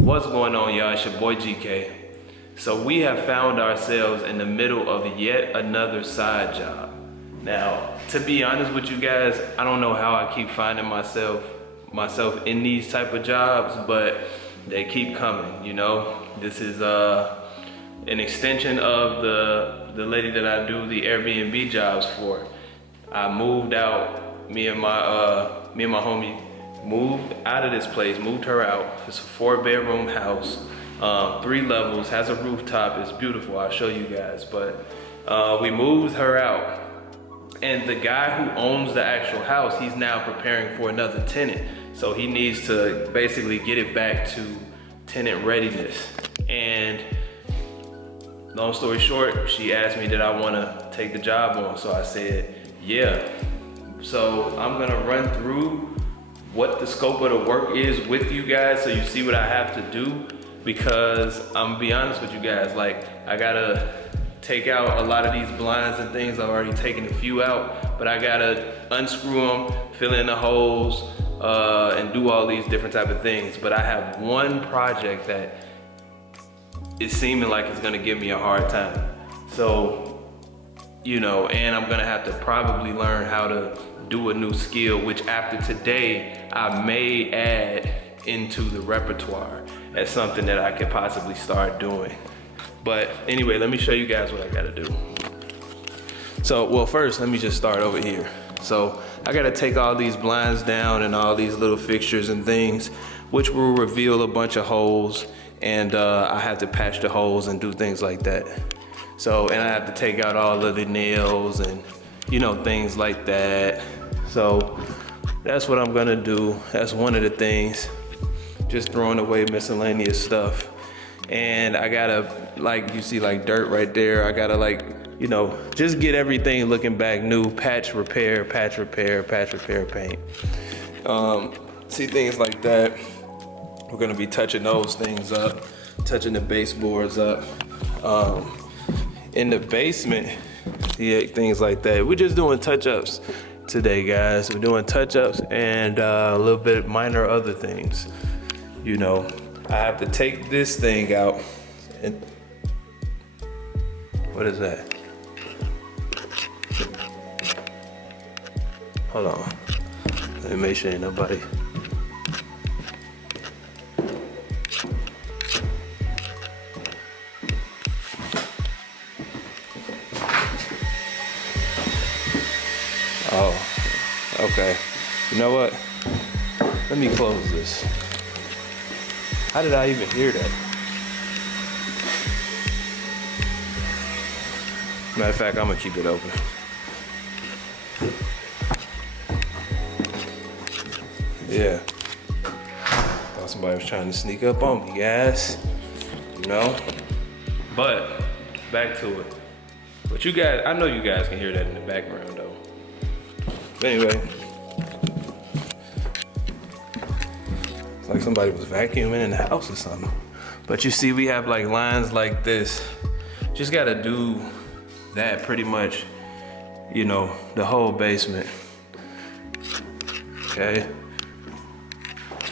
What's going on, y'all? It's your boy GK. So we have found ourselves in the middle of yet another side job. Now, to be honest with you guys, I don't know how I keep finding myself in these type of jobs, but they keep coming, you know? This is an extension of the lady that I do the Airbnb jobs for. I moved out, me and my homie moved out of this place, moved her out. It's a 4-bedroom house, 3 levels, has a rooftop, it's beautiful, I'll show you guys. But we moved her out, and the guy who owns the actual house, he's now preparing for another tenant. So he needs to basically get it back to tenant readiness. And long story short, she asked me did I wanna take the job on, so I said, yeah. So I'm gonna run through what the scope of the work is with you guys so you see what I have to do, because I'm gonna be honest with you guys, like I gotta take out a lot of these blinds and things. I've already taken a few out, but I gotta unscrew them, fill in the holes, and do all these different type of things. But I have one project that is seeming like it's gonna give me a hard time. So, you know, and I'm gonna have to probably learn how to do a new skill, which after today, I may add into the repertoire as something that I could possibly start doing. But anyway, let me show you guys what I gotta do. So, well, first, let me just start over here. So I gotta take all these blinds down and all these little fixtures and things, which will reveal a bunch of holes, and I have to patch the holes and do things like that. So, and I have to take out all of the nails and, you know, things like that. So that's what I'm gonna do. That's one of the things, just throwing away miscellaneous stuff. And I gotta, like you see like dirt right there, I gotta like, you know, just get everything looking back new, patch, repair, paint. See things like that. We're gonna be touching those things up, touching the baseboards up. In the basement, yeah, things like that. We're just doing touch-ups today, guys. We're doing touch-ups and a little bit minor other things. You know, I have to take this thing out. And what is that? Hold on. Let me make sure ain't nobody. Oh, okay. You know what? Let me close this. How did I even hear that? Matter of fact, I'm gonna keep it open. Yeah. Thought somebody was trying to sneak up on me, guys. You know? But, back to it. But you guys, I know you guys can hear that in the background though. But anyway, it's like somebody was vacuuming in the house or something. But you see, we have like lines like this. Just gotta do that pretty much, you know, the whole basement. Okay?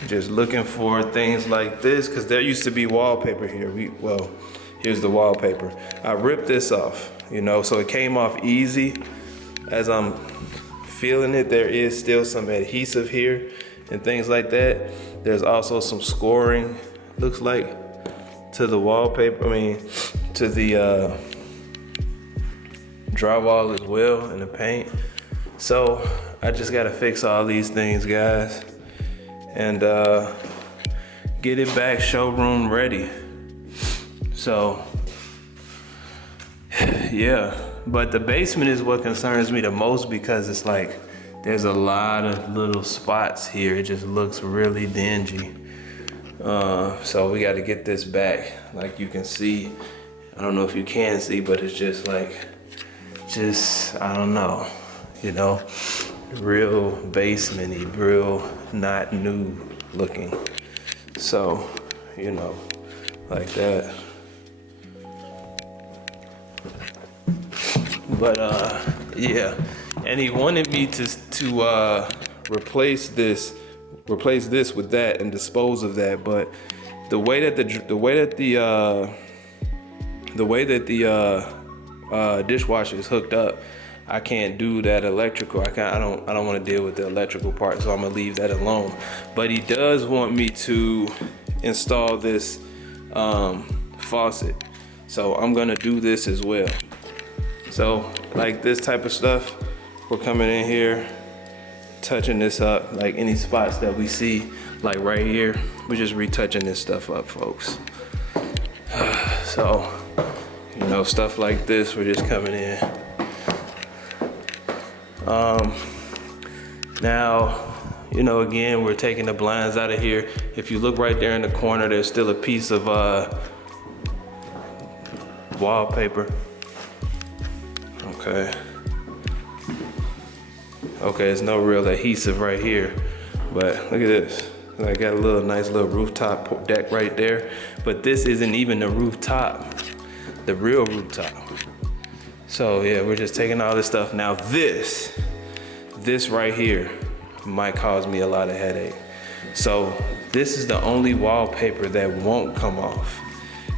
Just looking for things like this, because there used to be wallpaper here. Well, here's the wallpaper. I ripped this off, you know, so it came off easy. As I'm feeling it, there is still some adhesive here and things like that. There's also some scoring, looks like, to the wallpaper, to the drywall as well, and the paint. So I just gotta fix all these things, guys, and get it back showroom ready. So yeah. But the basement is what concerns me the most, because it's like there's a lot of little spots here. It just looks really dingy. So we got to get this back. Like you can see, I don't know if you can see, but it's just like, I don't know, you know, real basement-y, real not new looking. So, you know, like that. But yeah, and he wanted me to replace this with that and dispose of that, but the way that the dishwasher is hooked up, I can't do that electrical. I don't want to deal with the electrical part, so I'm gonna leave that alone. But he does want me to install this faucet, so I'm gonna do this as well. So like this type of stuff, we're coming in here, touching this up. Like any spots that we see, like right here, we're just retouching this stuff up, folks. So, you know, stuff like this, we're just coming in. Now, you know, again, we're taking the blinds out of here. If you look right there in the corner, there's still a piece of wallpaper. Okay. Okay, there's no real adhesive right here, but look at this. I got a nice little rooftop deck right there, but this isn't even the rooftop, the real rooftop. So yeah, we're just taking all this stuff. Now this right here might cause me a lot of headache. So this is the only wallpaper that won't come off.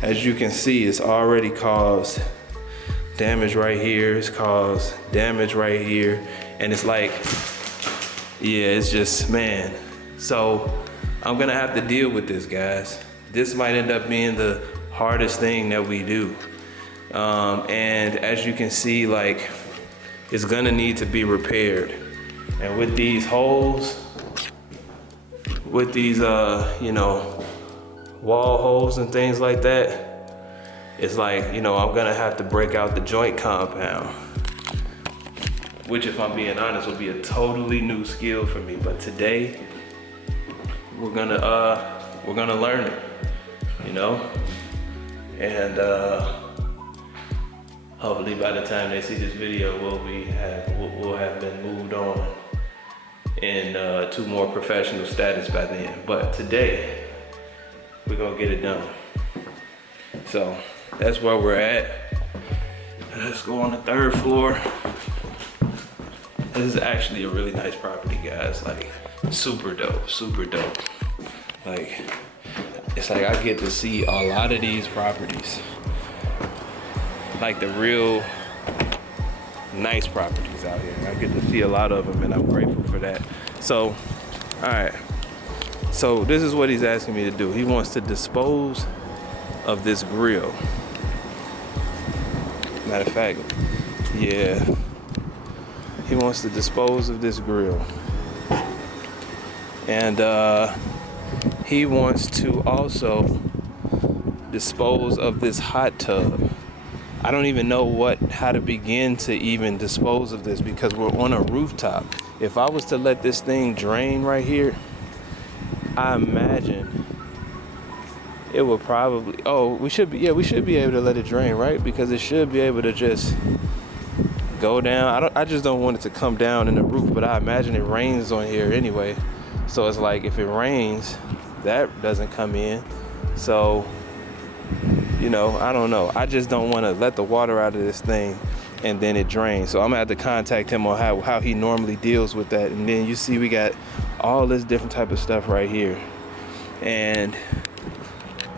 As you can see, it's already caused damage right here. It's caused damage right here. And it's like, yeah, it's just, man. So I'm gonna have to deal with this, guys. This might end up being the hardest thing that we do. And as you can see, like, it's gonna need to be repaired. And with these holes, with these, you know, wall holes and things like that, it's like, you know, I'm gonna have to break out the joint compound, which, if I'm being honest, will be a totally new skill for me. But today, we're gonna learn it, you know? And hopefully by the time they see this video, we'll have been moved on to more professional status by then. But today, we're gonna get it done. So that's where we're at. Let's go on the 3rd floor. This is actually a really nice property, guys. Like, super dope, super dope. Like, it's like I get to see a lot of these properties, like the real nice properties out here. I get to see a lot of them, and I'm grateful for that. So, all right. So this is what he's asking me to do. He wants to dispose of this grill. Matter of fact, yeah. He wants to dispose of this grill. And he wants to also dispose of this hot tub. I don't even know how to begin to even dispose of this, because we're on a rooftop. If I was to let this thing drain right here, I imagine it would probably, we should be able to let it drain, right? Because it should be able to just go down. I just don't want it to come down in the roof, but I imagine it rains on here anyway. So it's like, if it rains, that doesn't come in. So, you know, I don't know. I just don't want to let the water out of this thing and then it drains. So I'm gonna have to contact him on how he normally deals with that. And then you see we got all this different type of stuff right here. And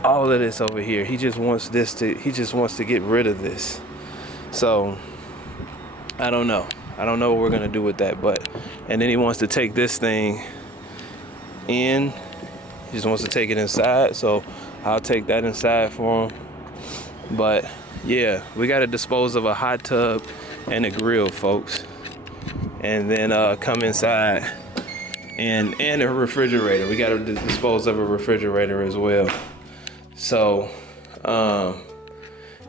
all of this over here. He just wants to get rid of this. So I don't know. I don't know what we're gonna do with that, and then he wants to take this thing in. He just wants to take it inside, so I'll take that inside for him. But yeah, we gotta dispose of a hot tub and a grill, folks. And then come inside and a refrigerator. We gotta dispose of a refrigerator as well. So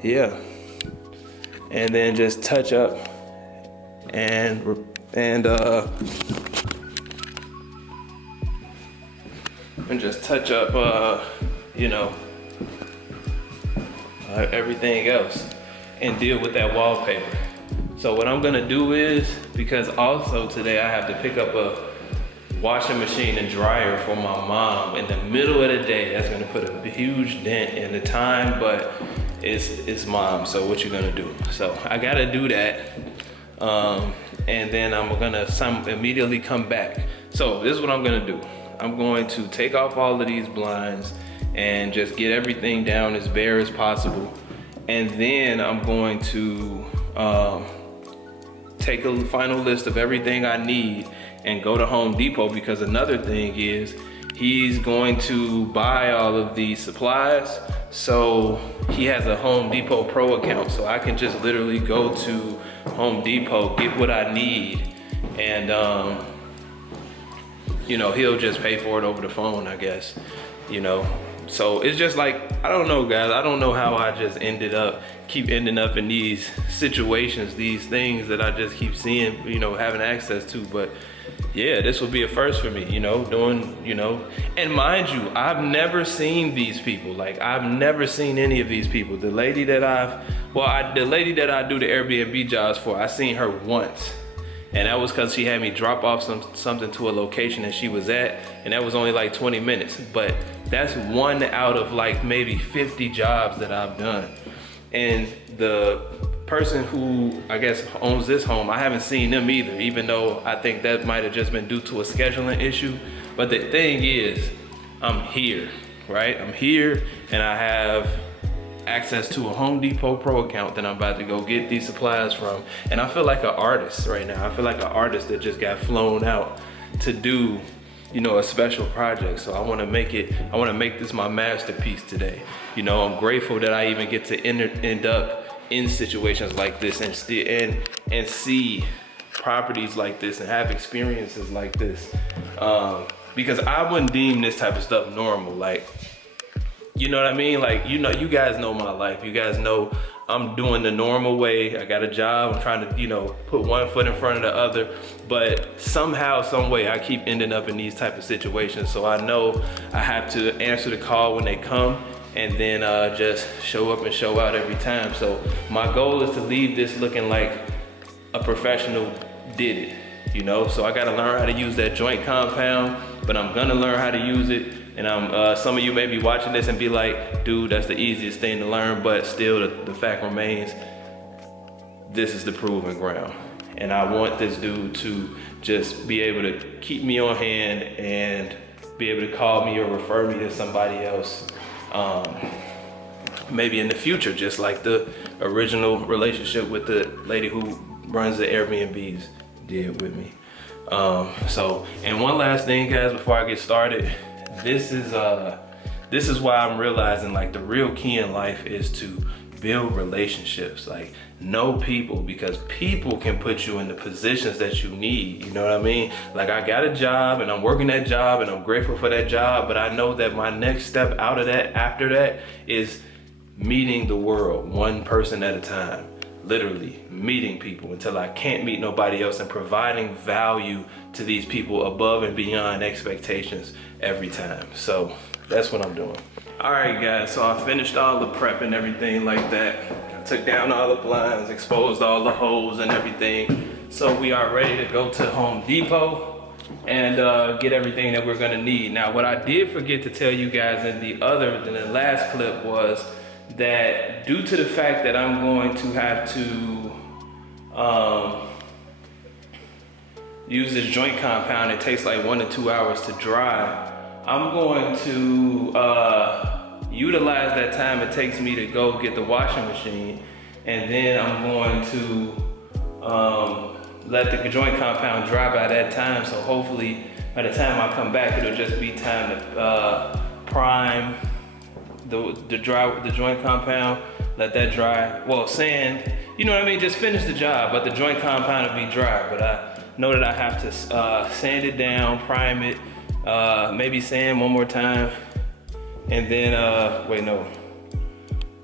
yeah. And then just touch up and just touch up, you know, everything else, and deal with that wallpaper. So what I'm gonna do is, because also today I have to pick up a washing machine and dryer for my mom in the middle of the day. That's gonna put a huge dent in the time, but it's mom, so what you gonna do? So I gotta do that, and then I'm gonna immediately come back. So this is what I'm gonna do. I'm going to take off all of these blinds and just get everything down as bare as possible. And then I'm going to take a final list of everything I need and go to Home Depot, because another thing is he's going to buy all of these supplies. So he has a Home Depot Pro account, so I can just literally go to Home Depot, get what I need, and you know, he'll just pay for it over the phone, I guess, you know. So it's just like, I don't know, guys. I don't know how I just keep ending up in these situations, these things that I just keep seeing, you know, having access to. But yeah, this will be a first for me, you know, doing, you know. And mind you, I've never seen these people. Like, I've never seen any of these people. The lady that the lady that I do the Airbnb jobs for, I seen her once. And that was because she had me drop off something to a location that she was at, and that was only like 20 minutes. But that's one out of like maybe 50 jobs that I've done. And the person who, I guess, owns this home, I haven't seen them either, even though I think that might have just been due to a scheduling issue. But the thing is, I'm here, right? I'm here, and I have access to a Home Depot Pro account that I'm about to go get these supplies from. And I feel like an artist right now. I feel like an artist that just got flown out to do, you know, a special project. So I want to make this my masterpiece today. You know, I'm grateful that I even get to end up in situations like this and see properties like this and have experiences like this, because I wouldn't deem this type of stuff normal. Like, you know what I mean? Like, you know, you guys know my life. You guys know I'm doing the normal way. I got a job. I'm trying to, you know, put one foot in front of the other. But somehow, some way, I keep ending up in these type of situations. So I know I have to answer the call when they come, and then just show up and show out every time. So my goal is to leave this looking like a professional did it, you know? So I gotta learn how to use that joint compound, but I'm gonna learn how to use it. And some of you may be watching this and be like, dude, that's the easiest thing to learn, but still the fact remains, this is the proving ground. And I want this dude to just be able to keep me on hand and be able to call me or refer me to somebody else, maybe in the future, just like the original relationship with the lady who runs the Airbnbs did with me. And one last thing, guys, before I get started, this is why I'm realizing, like, the real key in life is to build relationships. Like, know people, because people can put you in the positions that you need, you know what I mean? Like, I got a job and I'm working that job and I'm grateful for that job, but I know that my next step out of that, after that, is meeting the world one person at a time. Literally meeting people until I can't meet nobody else, and providing value to these people above and beyond expectations every time. So that's what I'm doing. All right, guys, so I finished all the prep and everything like that. I took down all the blinds, exposed all the holes and everything. So we are ready to go to Home Depot and get everything that we're gonna need. Now, what I did forget to tell you guys in the last clip was that due to the fact that I'm going to have to use this joint compound, it takes like 1 to 2 hours to dry. I'm going to utilize that time it takes me to go get the washing machine, and then I'm going to let the joint compound dry by that time. So hopefully by the time I come back, it'll just be time to prime the joint compound, let that dry. Well, sand, you know what I mean? Just finish the job, but the joint compound will be dry. But I know that I have to sand it down, prime it, maybe sand one more time, and then, wait, no.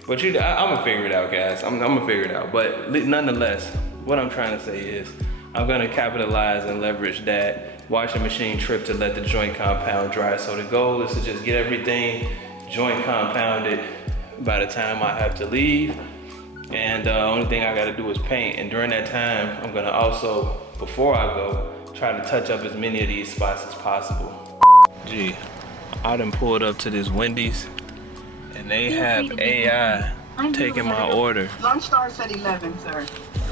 But I'm gonna figure it out, guys. I'm gonna figure it out. But nonetheless, what I'm trying to say is, I'm gonna capitalize and leverage that washing machine trip to let the joint compound dry. So the goal is to just get everything joint compounded by the time I have to leave, and the only thing I gotta do is paint. And during that time, I'm gonna also, before I go, try to touch up as many of these spots as possible. Gee, I done pulled up to this Wendy's, and they have AI taking my order. Lunch starts at 11, sir.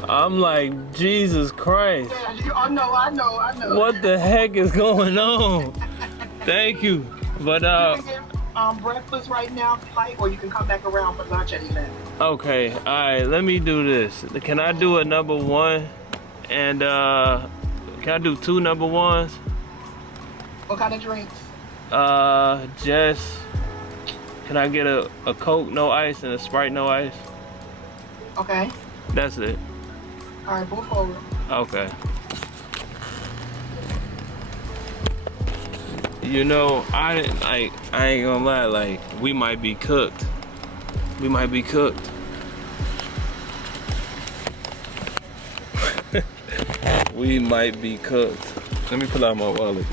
I'm like, Jesus Christ. Yeah, I know. What the heck is going on? Thank you. But breakfast right now if you like, or you can come back around for lunch at 11. Okay, all right, let me do this. Can I do a number one? And can I do 2 number ones? What kind of drinks? Just, can I get a Coke, no ice, and a Sprite, no ice? Okay. That's it. All right, move forward. Okay. You know, I ain't gonna lie, like, we might be cooked. We might be cooked. We might be cooked. Let me pull out my wallet.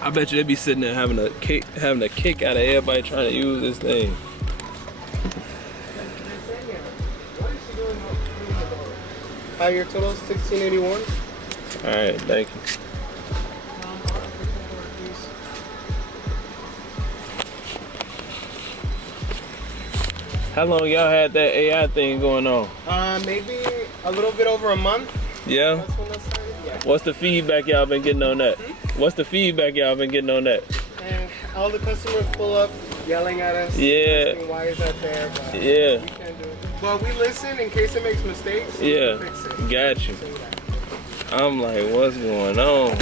I bet you they be sitting there having a kick out of everybody trying to use this thing. Your total is $16.81. All right, thank you. How long y'all had that AI thing going on? Maybe a little bit over a month. Yeah? That's when that started. Yeah. What's the feedback y'all been getting on that? What's the feedback y'all been getting on that? And all the customers pull up yelling at us. Yeah. Asking why is that there? But Yeah. we can't do it. But we listen in case it makes mistakes. Yeah. We fix it. Got you. So, yeah. I'm like, what's going on?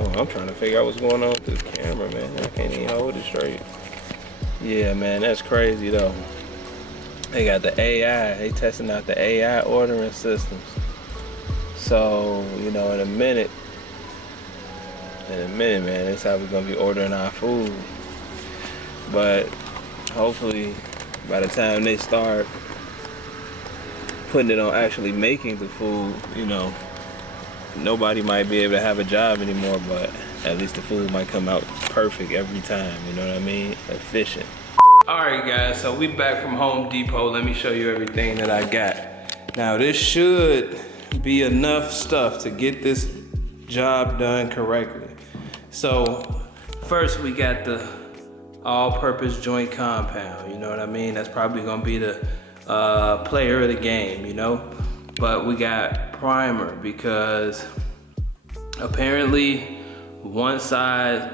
Oh, I'm trying to figure out what's going on with this camera, man. I can't even hold it straight. Yeah, man, that's crazy though. They got the AI. They testing out the AI ordering systems. So, you know, in a minute, man, that's how we're gonna be ordering our food. But hopefully, by the time they start putting it on actually making the food, you know, nobody might be able to have a job anymore, but at least the food might come out perfect every time, you know what I mean? Efficient. All right, guys, so we back from Home Depot. Let me show you everything that I got. Now, this should be enough stuff to get this job done correctly. So, first we got the all-purpose joint compound, you know what I mean? That's probably gonna be the player of the game, you know? But we got primer because apparently once I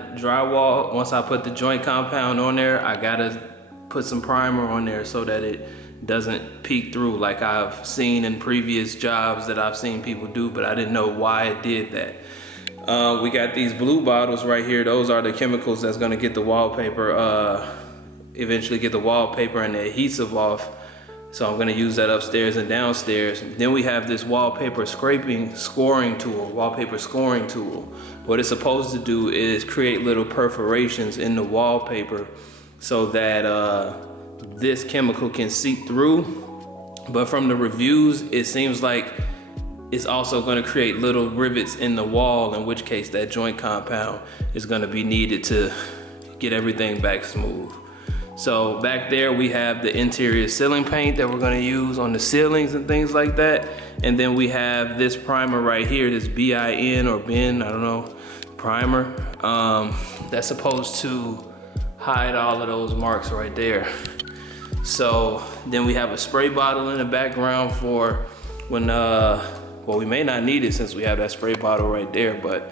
put the joint compound on there, I gotta put some primer on there so that it doesn't peek through like I've seen in previous jobs that I've seen people do, but I didn't know why it did that. We got these blue bottles right here. Those are the chemicals that's gonna get the wallpaper, eventually get the wallpaper and the adhesive off. So I'm gonna use that upstairs and downstairs. Then we have this wallpaper scoring tool. What it's supposed to do is create little perforations in the wallpaper so that this chemical can seep through. But from the reviews, it seems like it's also gonna create little rivets in the wall, in which case that joint compound is gonna be needed to get everything back smooth. So back there we have the interior ceiling paint that we're gonna use on the ceilings and things like that. And then we have this primer right here, this BIN or BIN, I don't know, primer. That's supposed to hide all of those marks right there. So then we have a spray bottle in the background for when, well, we may not need it since we have that spray bottle right there, but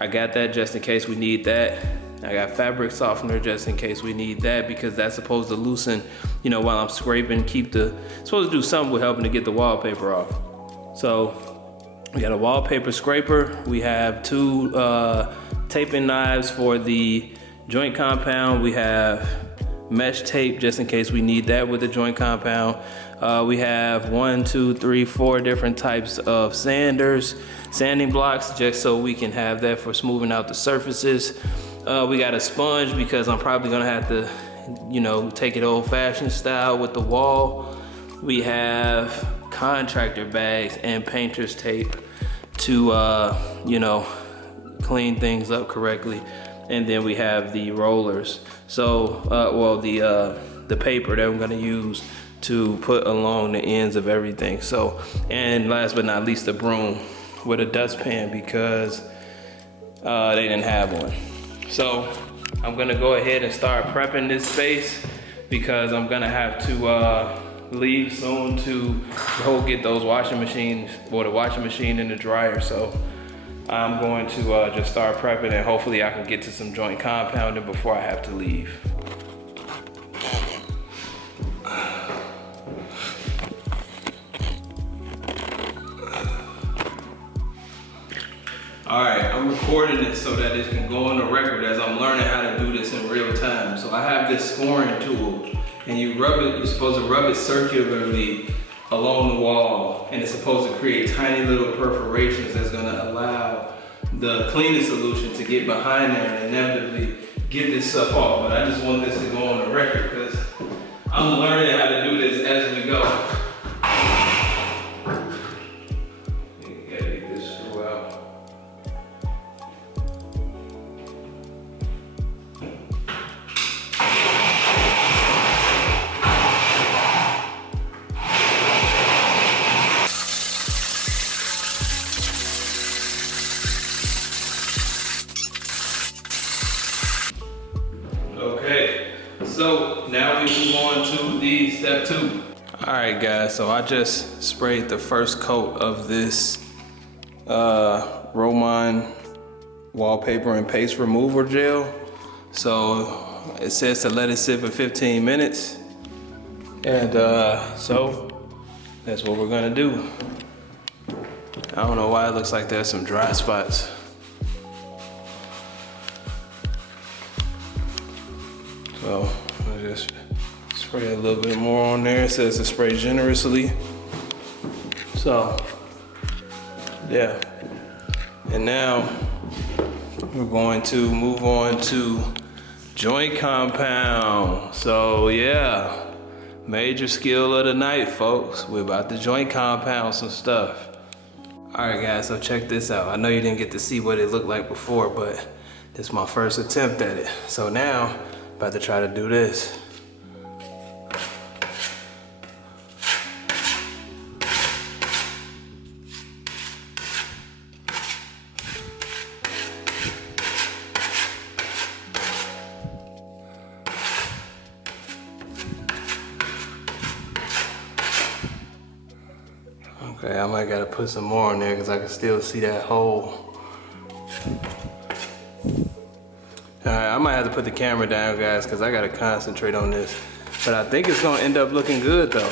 I got that just in case we need that. I got fabric softener just in case we need that, because that's supposed to loosen, you know, while I'm scraping, supposed to do something with helping to get the wallpaper off. So we got a wallpaper scraper. We have 2 taping knives for the joint compound. We have mesh tape just in case we need that with the joint compound. We have 1, 2, 3, 4 different types of sanding blocks, just so we can have that for smoothing out the surfaces. We got a sponge because I'm probably gonna have to, you know, take it old-fashioned style with the wall. We have contractor bags and painter's tape to, you know, clean things up correctly. And then we have the rollers. So, well, the paper that I'm gonna use to put along the ends of everything. So, and last but not least, the broom with a dustpan because they didn't have one. So I'm gonna go ahead and start prepping this space because I'm gonna have to leave soon to go get those washing machines, or the washing machine and the dryer. So I'm going to just start prepping, and hopefully I can get to some joint compounding before I have to leave. I'm recording this so that it can go on the record as I'm learning how to do this in real time. So I have this scoring tool, and you rub it, you're supposed to rub it circularly along the wall, and it's supposed to create tiny little perforations that's gonna allow the cleaning solution to get behind there and inevitably get this stuff off. But I just want this to go on the record because I'm learning how to do this as we go. You gotta get this screw out. Okay, so now we move on to the step 2. All right, guys, so I just sprayed the first coat of this Roman wallpaper and paste remover gel. So it says to let it sit for 15 minutes. And so that's what we're gonna do. I don't know why it looks like there's some dry spots. So I just spray a little bit more on there. It says to spray generously. So yeah. And now we're going to move on to joint compound. So yeah, major skill of the night, folks. We're about to joint compound some stuff. All right, guys, so check this out. I know you didn't get to see what it looked like before, but this is my first attempt at it. So now, about to try to do this. Okay, I might gotta put some more in there because I can still see that hole. Alright, I might have to put the camera down, guys, because I gotta concentrate on this. But I think it's gonna end up looking good though.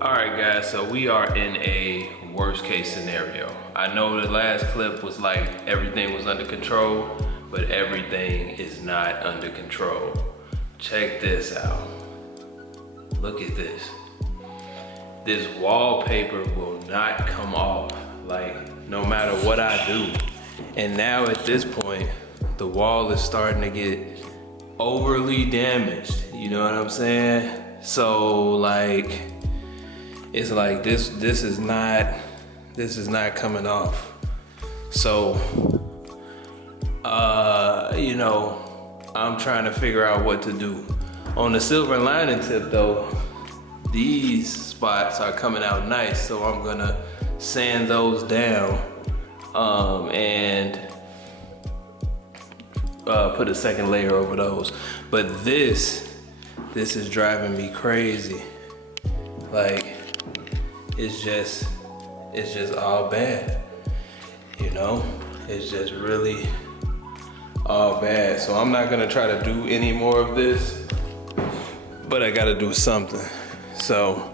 Alright guys, so we are in a worst case scenario. I know the last clip was like everything was under control, but everything is not under control. Check this out. Look at this. This wallpaper will not come off, like no matter what I do. And now at this point, the wall is starting to get overly damaged. You know what I'm saying? So like, it's like this is not coming off. So, you know, I'm trying to figure out what to do. On the silver lining tip though, these spots are coming out nice, so I'm gonna sand those down and put a second layer over those. But this is driving me crazy. Like, it's just all bad, you know? It's just really all bad. So I'm not gonna try to do any more of this, but I gotta do something. So,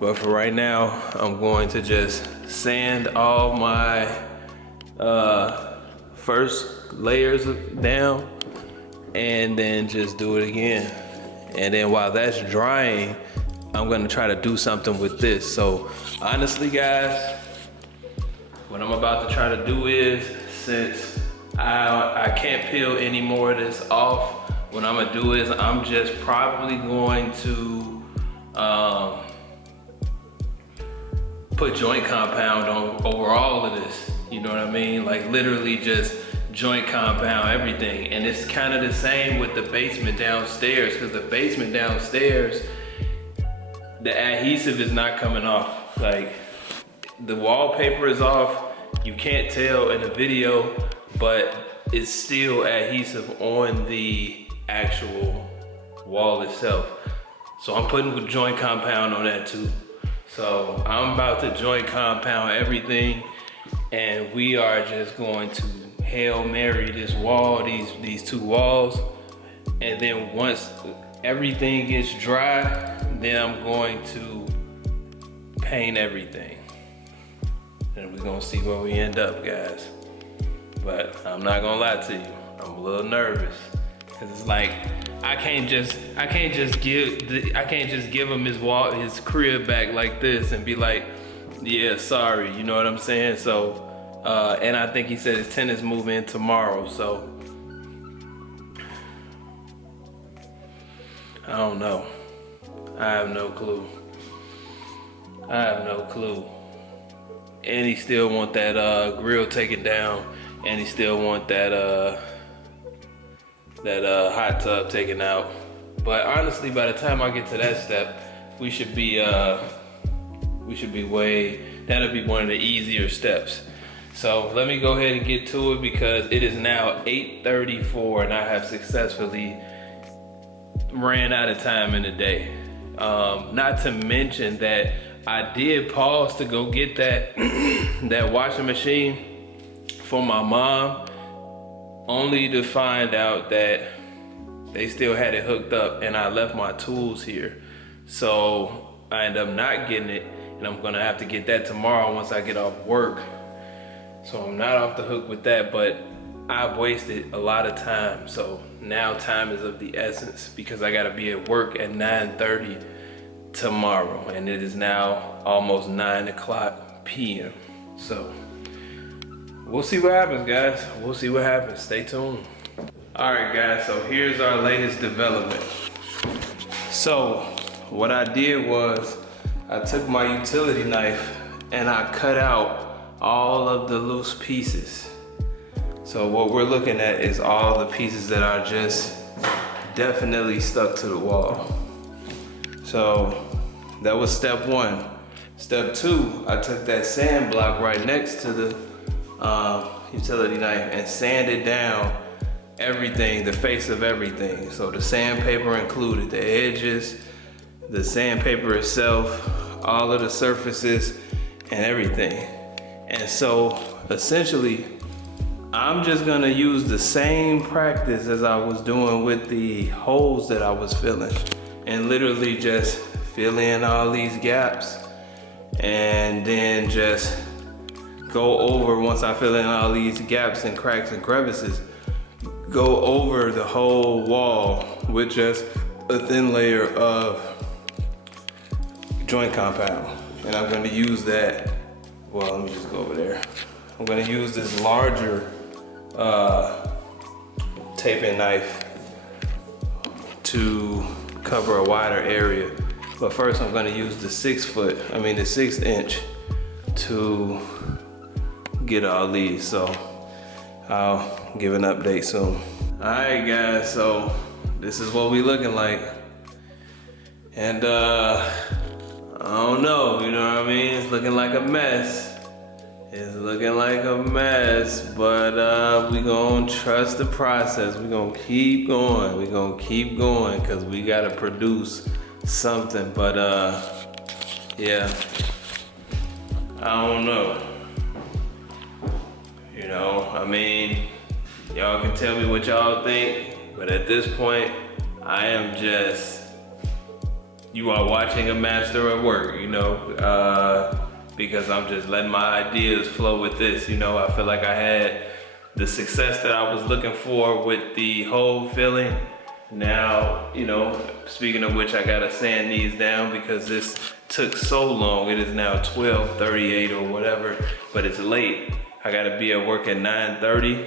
but for right now, I'm going to just sand all my first layers down and then just do it again. And then while that's drying, I'm gonna try to do something with this. So honestly guys, what I'm about to try to do is, since I can't peel any more of this off, what I'm gonna do is I'm just probably going to put joint compound on over all of this. You know what I mean? Like literally just joint compound everything. And it's kind of the same with the basement downstairs, because the basement downstairs, the adhesive is not coming off. Like the wallpaper is off. You can't tell in the video, but it's still adhesive on the actual wall itself. So I'm putting joint compound on that too. So I'm about to joint compound everything, and we are just going to Hail Mary this wall, these two walls. And then once everything gets dry, then I'm going to paint everything. And we're gonna see where we end up, guys. but I'm not gonna lie to you, I'm a little nervous. Cause it's like, I can't just give him his crib back like this and be like, yeah, sorry, you know what I'm saying? So, and I think he said his tenants move in tomorrow, so. I don't know. I have no clue. And he still want that grill taken down, and he still want that hot tub taken out. But honestly, by the time I get to that step, we should be that'll be one of the easier steps. So let me go ahead and get to it, because it is now 8:34 and I have successfully ran out of time in the day. Not to mention that I did pause to go get that that washing machine for my mom, only to find out that they still had it hooked up and I left my tools here. So I ended up not getting it, and I'm gonna have to get that tomorrow once I get off work. So I'm not off the hook with that, but I've wasted a lot of time. So now time is of the essence, because I gotta be at work at 9:30 tomorrow, and it is now almost 9:00 p.m. So we'll see what happens, guys. We'll see what happens. Stay tuned. All right, guys, so here's our latest development. So what I did was I took my utility knife and I cut out all of the loose pieces. So what we're looking at is all the pieces that are just definitely stuck to the wall. So that was step one. Step two, I took that sand block right next to the utility knife and sanded down everything, the face of everything. So the sandpaper included, the edges, the sandpaper itself, all of the surfaces and everything. And so essentially, I'm just gonna use the same practice as I was doing with the holes that I was filling, and literally just fill in all these gaps, and then just go over, once I fill in all these gaps and cracks and crevices, go over the whole wall with just a thin layer of joint compound. And I'm gonna use that, well, let me just go over there. I'm gonna use this larger taping knife to cover a wider area. But first I'm gonna use the 6 inch to get all these. So I'll give an update soon. All right, guys, so this is what we looking like. And I don't know, you know what I mean? It's looking like a mess. It's looking like a mess, but we gonna trust the process. We gonna keep going. We gonna keep going, cause we gotta produce something. But yeah, I don't know. You know, I mean, y'all can tell me what y'all think, but at this point, I am just, you are watching a master at work, you know, because I'm just letting my ideas flow with this. You know, I feel like I had the success that I was looking for with the whole filling. Now, you know, speaking of which, I gotta sand these down because this took so long. It is now 12:38 or whatever, but it's late. I gotta be at work at 9:30.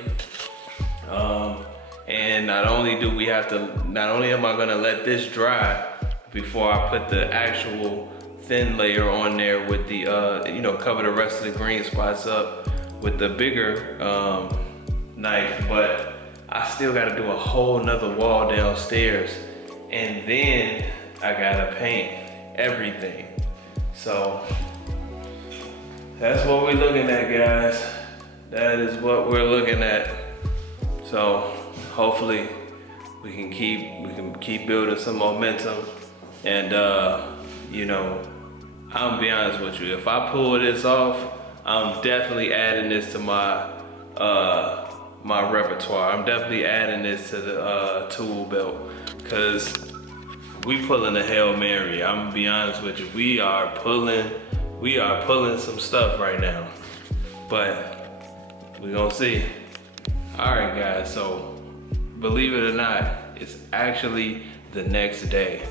And not only am I gonna let this dry before I put the actual thin layer on there with the, you know, cover the rest of the green spots up with the bigger knife, but I still gotta do a whole nother wall downstairs. And then I gotta paint everything. So that's what we're looking at, guys. That is what we're looking at. So hopefully we can keep building some momentum. And you know, I'm gonna be honest with you, if I pull this off, I'm definitely adding this to my my repertoire. I'm definitely adding this to the tool belt, because we pulling a Hail Mary. I'm gonna be honest with you, we are pulling some stuff right now, but we gonna see. All right, guys, so believe it or not, it's actually the next day.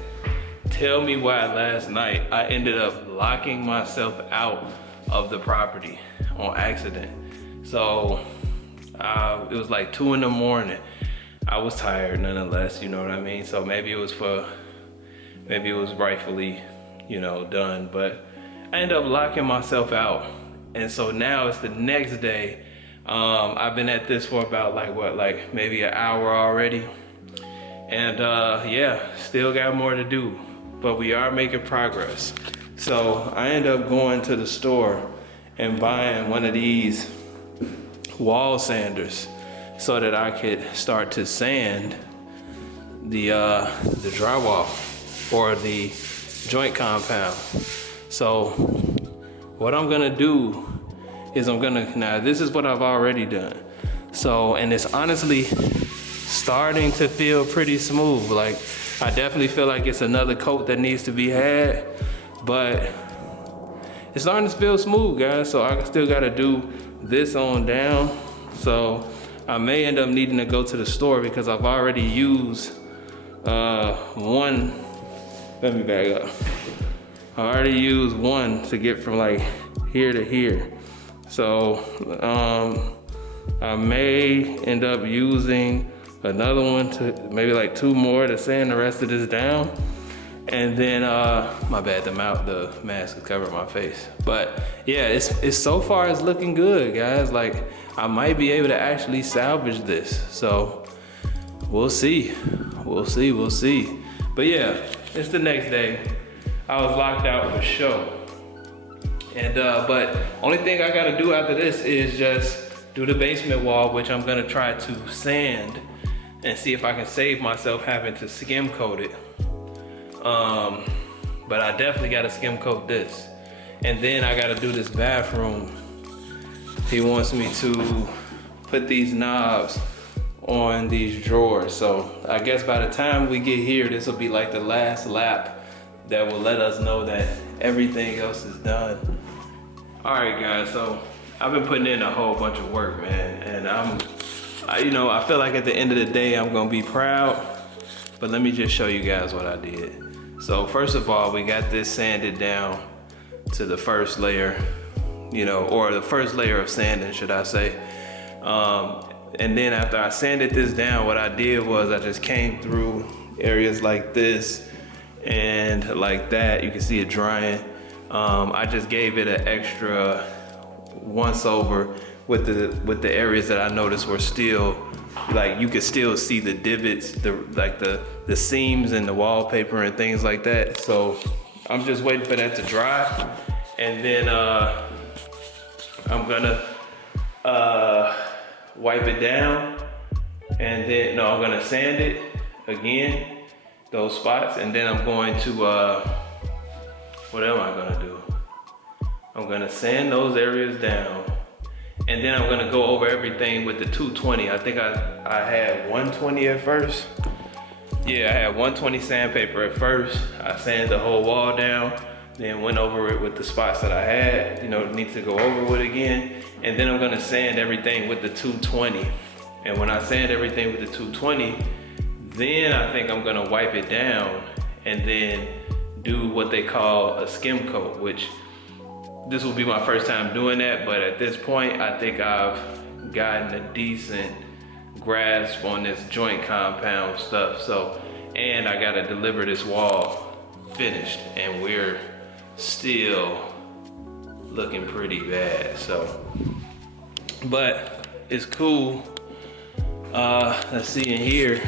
Tell me why last night I ended up locking myself out of the property on accident. So it was like 2 in the morning. I was tired nonetheless, you know what I mean? So maybe it was rightfully, you know, done, but I ended up locking myself out. And so now it's the next day. I've been at this for about like maybe an hour already. And yeah, still got more to do, but we are making progress. So I ended up going to the store and buying one of these wall sanders so that I could start to sand the drywall or the joint compound. So what I'm gonna do is now this is what I've already done. So, and it's honestly starting to feel pretty smooth. Like, I definitely feel like it's another coat that needs to be had, but it's starting to feel smooth, guys. So I still gotta do this on down. So I may end up needing to go to the store because I've already used one. Let me back up. I already used one to get from like here to here. So I may end up using another one to maybe like 2 more to sand the rest of this down. And then my bad, the mask is covering my face. But yeah, it's so far it's looking good, guys. Like, I might be able to actually salvage this. So we'll see. But yeah, it's the next day. I was locked out for sure. And but only thing I gotta do after this is just do the basement wall, which I'm gonna try to sand and see if I can save myself having to skim coat it. But I definitely gotta skim coat this. And then I gotta do this bathroom. He wants me to put these knobs on these drawers. So I guess by the time we get here, this will be like the last lap that will let us know that everything else is done. All right, guys, so I've been putting in a whole bunch of work, man. And I feel like at the end of the day, I'm gonna be proud, but let me just show you guys what I did. So first of all, we got this sanded down to the first layer, or the first layer of sanding, should I say. And then after I sanded this down, what I did was I just came through areas like this and like that. You can see it drying. I just gave it an extra once over with the areas that I noticed were still, like, you could still see the divots, the seams in the wallpaper and things like that. So I'm just waiting for that to dry, and then I'm gonna wipe it down, and then I'm gonna sand it again, those spots, and then I'm going to what am I gonna do? I'm gonna sand those areas down, and then I'm gonna go over everything with the 220. I think I had 120 at first. Yeah, I had 120 sandpaper at first. I sanded the whole wall down, then went over it with the spots that I had, need to go over with again. And then I'm gonna sand everything with the 220. And when I sand everything with the 220, then I think I'm gonna wipe it down and then do what they call a skim coat, which this will be my first time doing that, but at this point, I think I've gotten a decent grasp on this joint compound stuff. So, and I gotta deliver this wall finished, and we're still looking pretty bad. So, but it's cool. Let's see in here.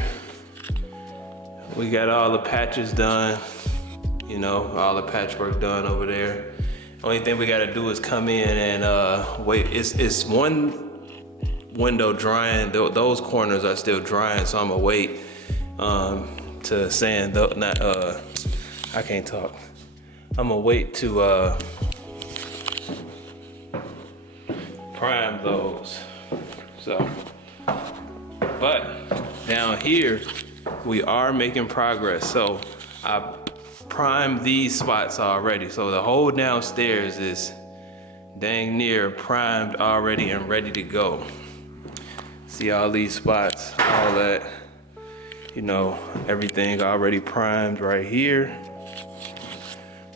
We got all the patches done, all the patchwork done over there. Only thing we gotta do is come in and wait. It's one window drying. Those corners are still drying, so I'm gonna wait to sand. I can't talk. I'm gonna wait to prime those. So, but down here we are making progress. So I primed these spots already. So the whole downstairs is dang near primed already and ready to go. See all these spots, all that, you know, everything already primed right here.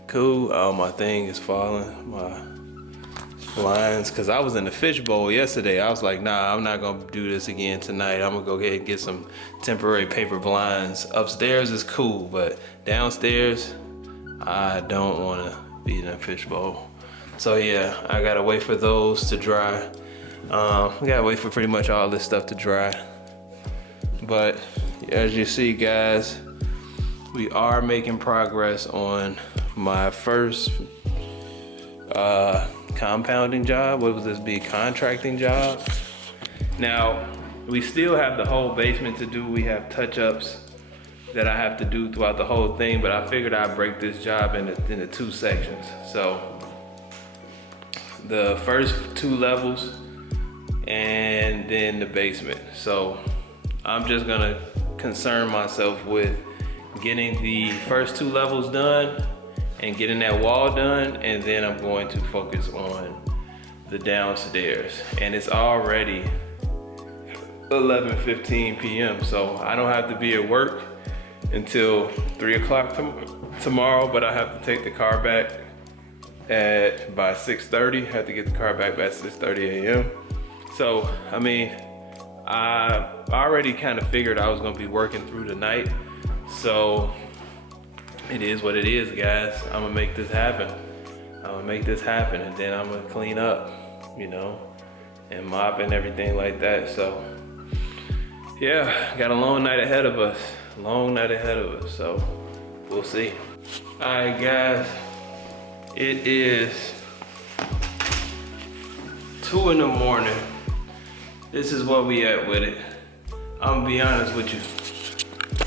Cool. Oh, my thing is falling, my blinds, because I was in the fishbowl yesterday. I was like, nah, I'm not gonna do this again tonight. I'm gonna go ahead and get some temporary paper blinds. Upstairs is cool, but downstairs, I don't wanna be in a fishbowl. So yeah, I gotta wait for those to dry. We gotta wait for pretty much all this stuff to dry. But as you see, guys, we are making progress on my first compounding job. What was this be? Contracting job. Now, we still have the whole basement to do. We have touch-ups that I have to do throughout the whole thing, but I figured I'd break this job into 2 sections. So the first 2 levels and then the basement. So I'm just gonna concern myself with getting the first 2 levels done and getting that wall done, and then I'm going to focus on the downstairs. And it's already 11:15 p.m. so I don't have to be at work until 3 o'clock tomorrow, but I have to take the car back by 6:30. I have to get the car back by 6:30 a.m. So, I mean, I already kind of figured I was gonna be working through the night. So it is what it is, guys. I'm gonna make this happen. And then I'm gonna clean up, you know, and mop and everything like that. So yeah, got a long night ahead of us. So we'll see. All right, guys, it is 2 in the morning. This is where we at with it. I'm gonna be honest with you.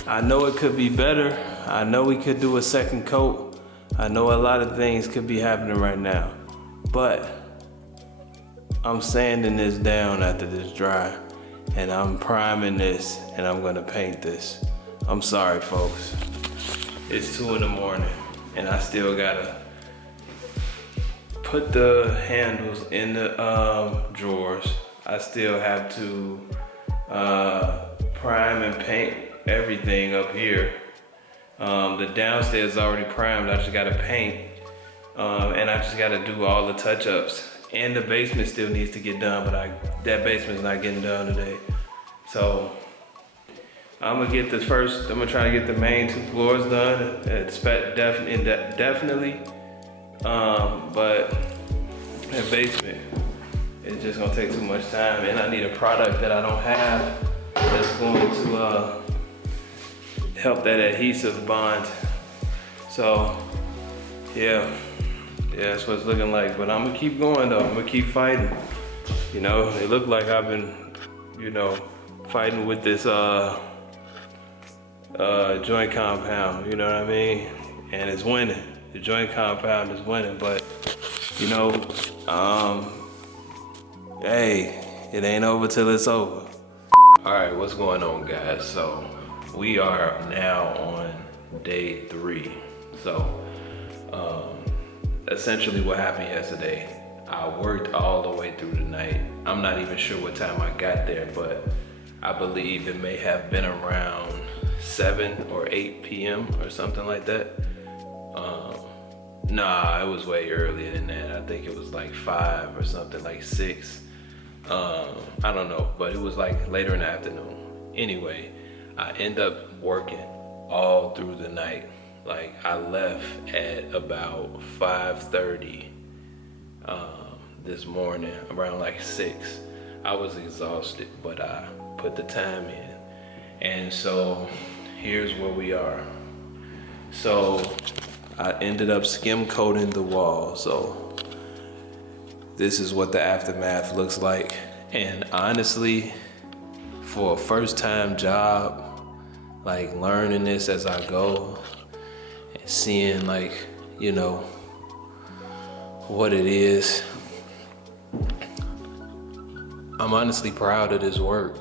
I know it could be better. I know we could do a second coat. I know a lot of things could be happening right now, but I'm sanding this down after this dry, and I'm priming this, and I'm gonna paint this. I'm sorry, folks. It's 2 in the morning, and I still gotta put the handles in the drawers. I still have to prime and paint everything up here. The downstairs is already primed. I just gotta paint, and I just gotta do all the touch-ups. And the basement still needs to get done, but that basement's not getting done today. So I'm gonna get the first. I'm gonna try to get the main 2 floors done. Definitely. But that basement is just gonna take too much time, and I need a product that I don't have that's going to help that adhesive bond. So yeah, that's what it's looking like. But I'm gonna keep going though. I'm gonna keep fighting. You know, it looked like I've been, you know, fighting with this joint compound. You know what I mean? And it's winning. The joint compound is winning. But you know, hey, it ain't over till it's over. All right, what's going on, guys? So we are now on day 3. So essentially what happened yesterday, I worked all the way through the night. I'm not even sure what time I got there, but I believe it may have been around 7 or 8 p.m. or something like that. Nah, it was way earlier than that. I think it was like 5 or something, like 6. I don't know, but it was like later in the afternoon. Anyway, I end up working all through the night. Like I left at about 5:30 this morning, around like 6. I was exhausted, but I put the time in. And so here's where we are. So I ended up skim coating the wall. So this is what the aftermath looks like. And honestly, for a first time job, like learning this as I go and seeing like, you know, what it is, I'm honestly proud of this work.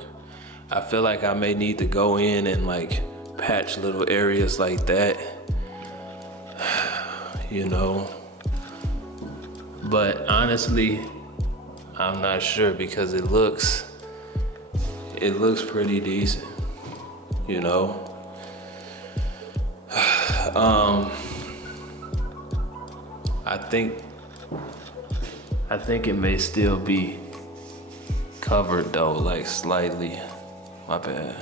I feel like I may need to go in and like patch little areas like that, you know, but honestly, I'm not sure because it looks it looks pretty decent, you know. I think it may still be covered though, like slightly. My bad.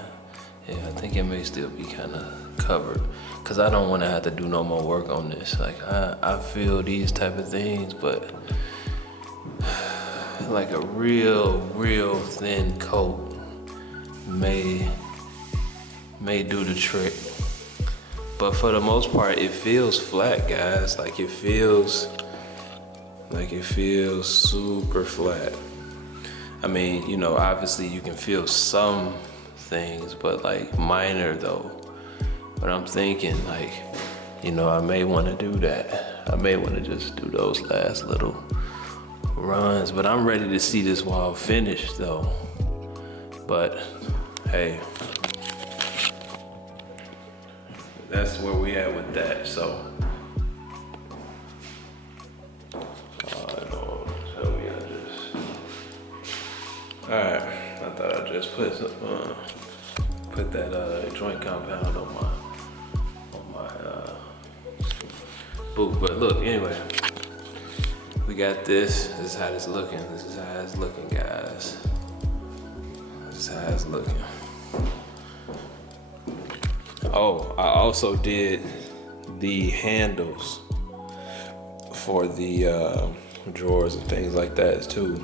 Yeah, I think it may still be kind of covered, cause I don't want to have to do no more work on this. Like I feel these type of things, but like a real thin coat may do the trick. But for the most part, it feels flat, guys. Like it feels super flat. I mean, you know, obviously you can feel some things, but like minor though. But I'm thinking like, you know, I may want to do that. I may want to just do those last little runs, but I'm ready to see this wall finished though. But hey, that's where we at with that. So alright, I thought I'd just put that joint compound on my boot. But look, anyway, we got this. This is how it's looking. This is how it's looking, guys. This is how it's looking. Oh, I also did the handles for the drawers and things like that too.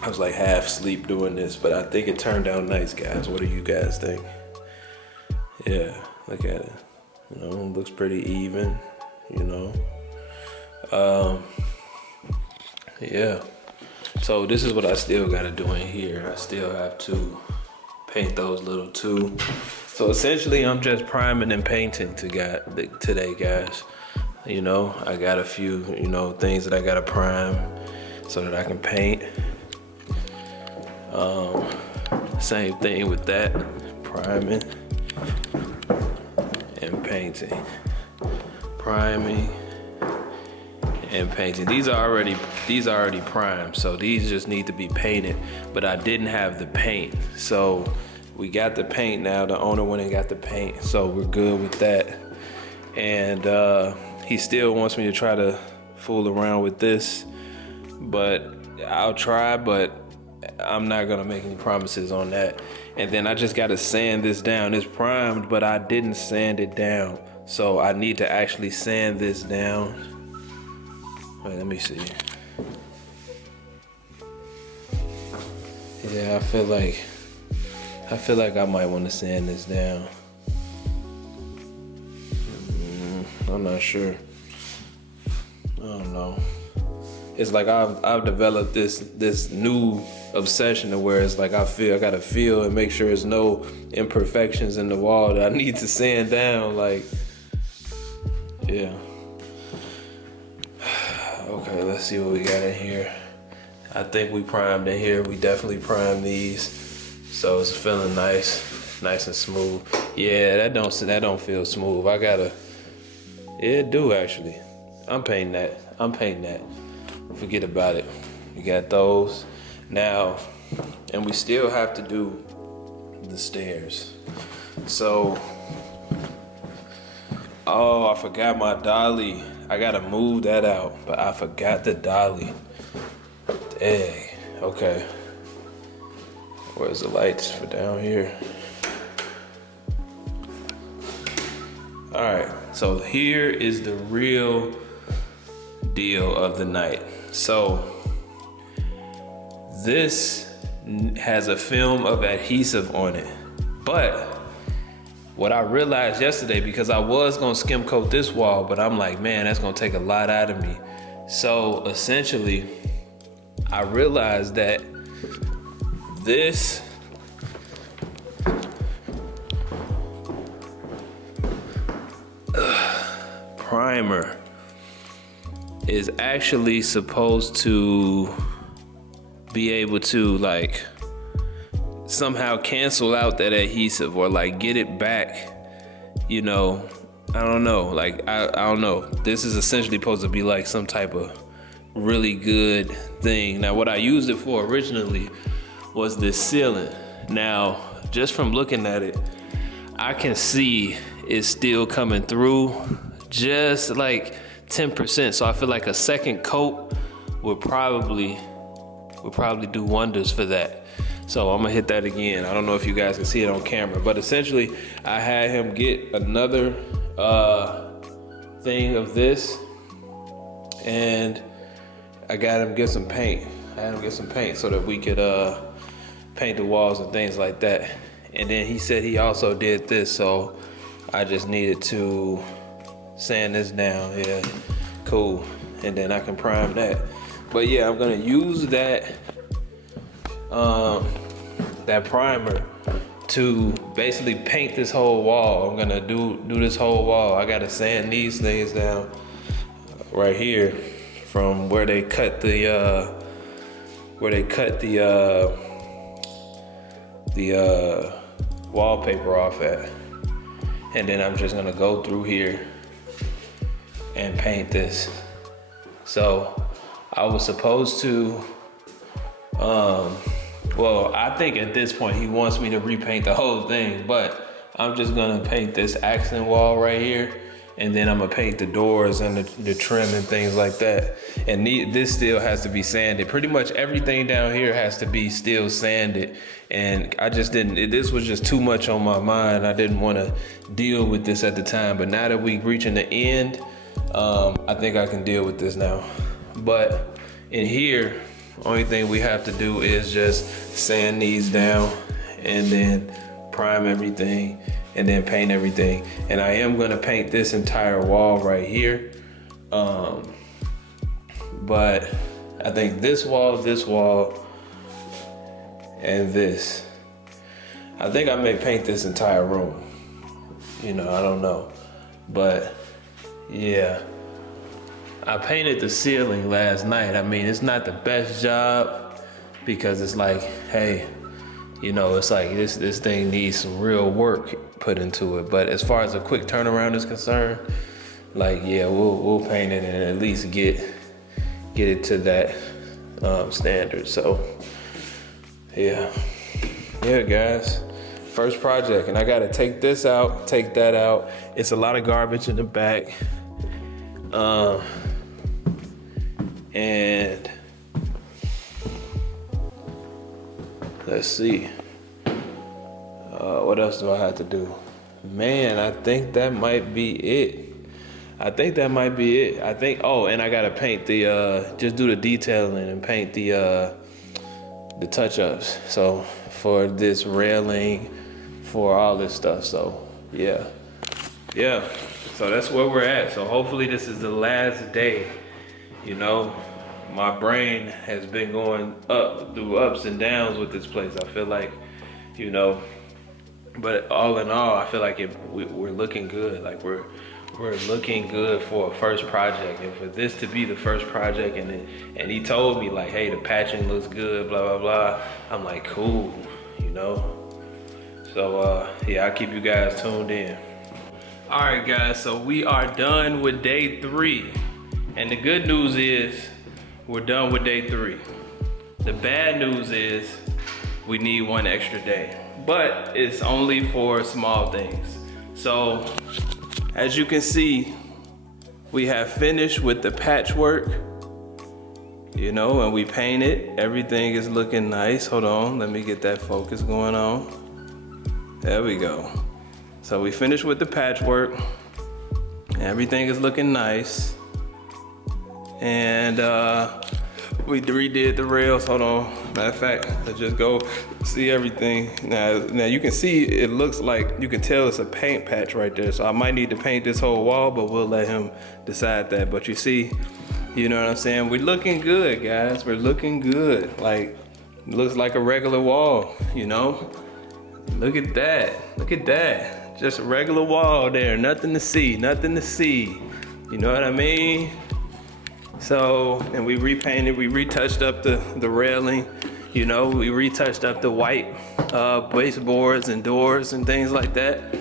I was like half asleep doing this, but I think it turned out nice, guys. What do you guys think? Yeah, look at it. You know, it looks pretty even, you know. Yeah. So this is what I still gotta do in here. I still have to paint those little two. So essentially, I'm just priming and painting today, guys. You know, I got a few, you know, things that I gotta prime so that I can paint. Same thing with that, priming and painting. Priming and painting. These are already primed, so these just need to be painted, but I didn't have the paint. So we got the paint now. The owner went and got the paint, so we're good with that. And he still wants me to try to fool around with this, but I'll try, but I'm not gonna make any promises on that. And then I just gotta sand this down. It's primed, but I didn't sand it down. So I need to actually sand this down. Wait, let me see. Yeah, I feel like I might want to sand this down. I'm not sure. I don't know. It's like I've developed this new obsession to where it's like I gotta feel and make sure there's no imperfections in the wall that I need to sand down. Like, yeah. Okay, let's see what we got in here. I think we primed in here. We definitely primed these, so it's feeling nice and smooth. Yeah, that don't feel smooth. It do actually. I'm painting that. Forget about it. We got those now, and we still have to do the stairs. So, oh, I forgot my dolly. I gotta move that out, but I forgot the dolly. Dang. Okay. Where's the lights for down here? All right. So here is the real deal of the night. So this has a film of adhesive on it, but what I realized yesterday, because I was gonna skim coat this wall, but I'm like, man, that's gonna take a lot out of me. So essentially, I realized that this primer is actually supposed to be able to like somehow cancel out that adhesive or like get it back, you know. I don't know, like I don't know. This is essentially supposed to be like some type of really good thing. Now what I used it for originally was this sealant. Now, just from looking at it, I can see it's still coming through just like 10%. So I feel like a second coat would probably do wonders for that. So I'm gonna hit that again. I don't know if you guys can see it on camera, but essentially I had him get another thing of this, and I got him get some paint. I had him get some paint so that we could paint the walls and things like that. And then he said he also did this, so I just needed to sand this down. Yeah, cool. And then I can prime that. But yeah, I'm gonna use that that primer to basically paint this whole wall. I'm gonna do this whole wall. I gotta sand these things down right here from where they cut the wallpaper off at. And then I'm just gonna go through here and paint this. So I was supposed to, well, I think at this point he wants me to repaint the whole thing, but I'm just gonna paint this accent wall right here, and then I'm gonna paint the doors and the trim and things like that. And this still has to be sanded. Pretty much everything down here has to be still sanded. And I just didn't, this was just too much on my mind. I didn't wanna deal with this at the time, but now that we reaching the end, I think I can deal with this now. But in here, only thing we have to do is just sand these down and then prime everything and then paint everything. And I am gonna paint this entire wall right here. But I think this wall, and this. I think I may paint this entire room. You know, I don't know. But yeah. I painted the ceiling last night. I mean, it's not the best job because it's like, hey, you know, it's like this thing needs some real work put into it. But as far as a quick turnaround is concerned, like, yeah, we'll paint it and at least get it to that standard. So yeah, guys, first project, and I gotta take this out, take that out. It's a lot of garbage in the back. And let's see, what else do I have to do? Man, I think that might be it. I think, oh, and I gotta paint the, just do the detailing and paint the touch-ups. So for this railing, for all this stuff, so yeah. So that's where we're at. So hopefully this is the last day. You know, my brain has been going up through ups and downs with this place. I feel like, you know, but all in all, I feel like we're looking good. Like we're looking good for a first project, and for this to be the first project. And he told me like, hey, the patching looks good, blah blah blah. I'm like, cool, you know. So yeah, I'll keep you guys tuned in. All right, guys. So we are done with day 3. And the good news is we're done with day 3. The bad news is we need 1 extra day, but it's only for small things. So as you can see, we have finished with the patchwork, you know, and we painted. Everything is looking nice. Hold on, let me get that focus going on. There we go. So we finished with the patchwork. Everything is looking nice. And we redid the rails. Hold on. Matter of fact, let's just go see everything. Now you can see it looks like, you can tell it's a paint patch right there. So I might need to paint this whole wall, but we'll let him decide that. But you see, you know what I'm saying? We're looking good, guys. We're looking good. Like, it looks like a regular wall, you know? Look at that. Look at that. Just a regular wall there. Nothing to see. Nothing to see. You know what I mean? So, and we repainted, we retouched up the railing, you know, we retouched up the white baseboards and doors and things like that.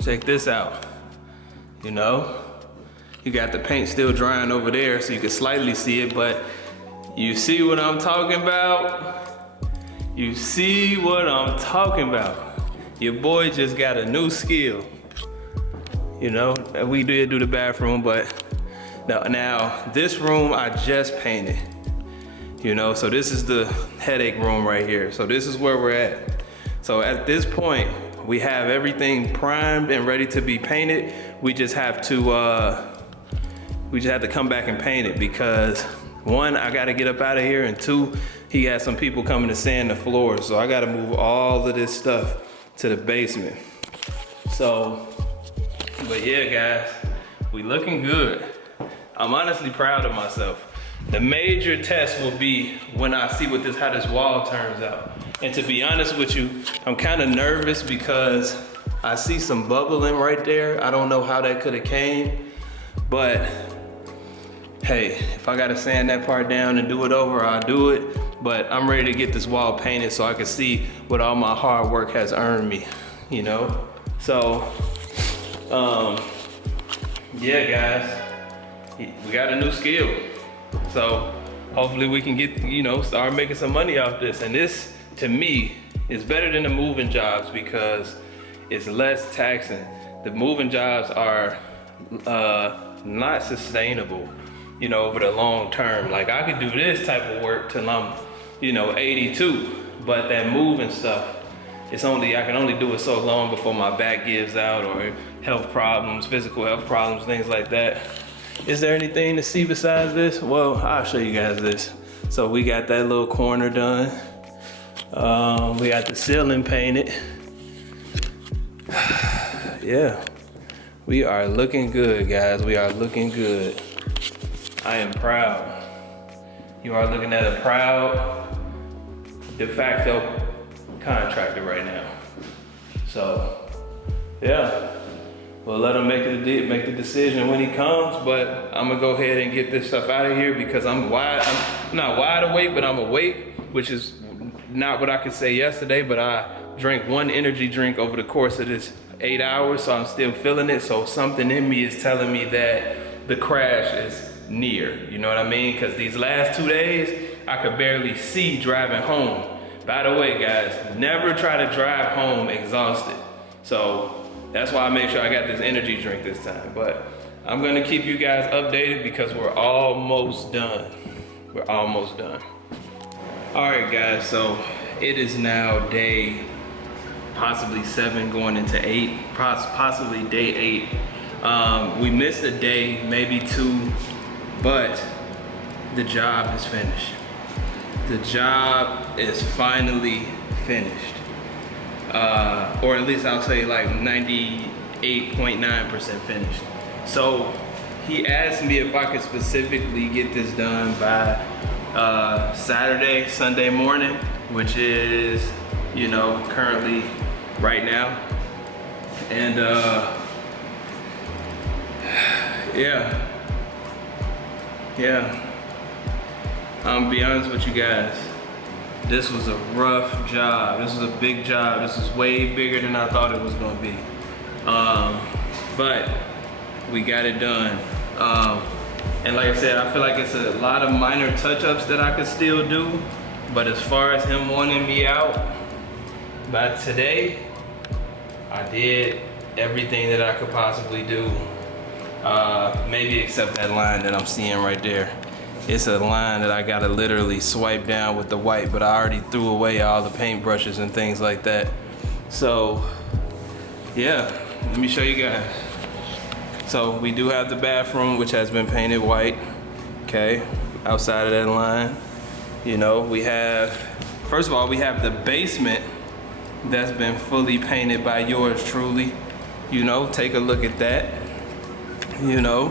Check this out, you know, you got the paint still drying over there so you can slightly see it, but you see what I'm talking about? You see what I'm talking about? Your boy just got a new skill. You know, we did do the bathroom, but now this room I just painted. You know, so this is the headache room right here. So this is where we're at. So at this point, we have everything primed and ready to be painted. We just have to come back and paint it because one, I gotta get up out of here, and two, he has some people coming to sand the floors. So I gotta move all of this stuff to the basement. So, but yeah, guys, we looking good. I'm honestly proud of myself. The major test will be when I see how this wall turns out. And to be honest with you, I'm kind of nervous because I see some bubbling right there. I don't know how that could have came, but hey, if I gotta sand that part down and do it over, I'll do it. But I'm ready to get this wall painted so I can see what all my hard work has earned me, you know? So, yeah, guys, we got a new skill. So hopefully we can get, you know, start making some money off this. And this, to me, is better than the moving jobs because it's less taxing. The moving jobs are not sustainable, you know, over the long term. Like I could do this type of work till I'm, you know, 82, but that moving stuff, I can only do it so long before my back gives out or health problems, physical health problems, things like that. Is there anything to see besides this? Well, I'll show you guys this. So we got that little corner done. We got the ceiling painted. Yeah, we are looking good, guys. We are looking good. I am proud. You are looking at a proud de facto contractor right now. So, yeah. We'll let him make the decision when he comes, but I'm gonna go ahead and get this stuff out of here because I'm not wide awake, but I'm awake, which is not what I could say yesterday, but I drank one energy drink over the course of this 8 hours, so I'm still feeling it. So something in me is telling me that the crash is near, you know what I mean? Because these last 2 days, I could barely see driving home. By the way, guys, never try to drive home exhausted. So that's why I make sure I got this energy drink this time. But I'm gonna keep you guys updated because we're almost done. We're almost done. All right, guys, so it is now day possibly 7 going into 8, possibly day 8. We missed a day, maybe 2, but the job is finished. The job is finally finished. Or at least I'll say like 98.9% finished. So he asked me if I could specifically get this done by Sunday morning, which is, you know, currently right now. And yeah. I'm gonna be honest with you guys. This was a rough job. This was a big job. This was way bigger than I thought it was gonna be. But we got it done. And like I said, I feel like it's a lot of minor touch-ups that I could still do. But as far as him wanting me out, by today, I did everything that I could possibly do. Maybe except that line that I'm seeing right there. It's a line that I gotta literally swipe down with the white, but I already threw away all the paintbrushes and things like that. So, yeah, let me show you guys. So we do have the bathroom, which has been painted white, okay? Outside of that line, you know, we have, first of all, we have the basement that's been fully painted by yours truly. You know, take a look at that, you know.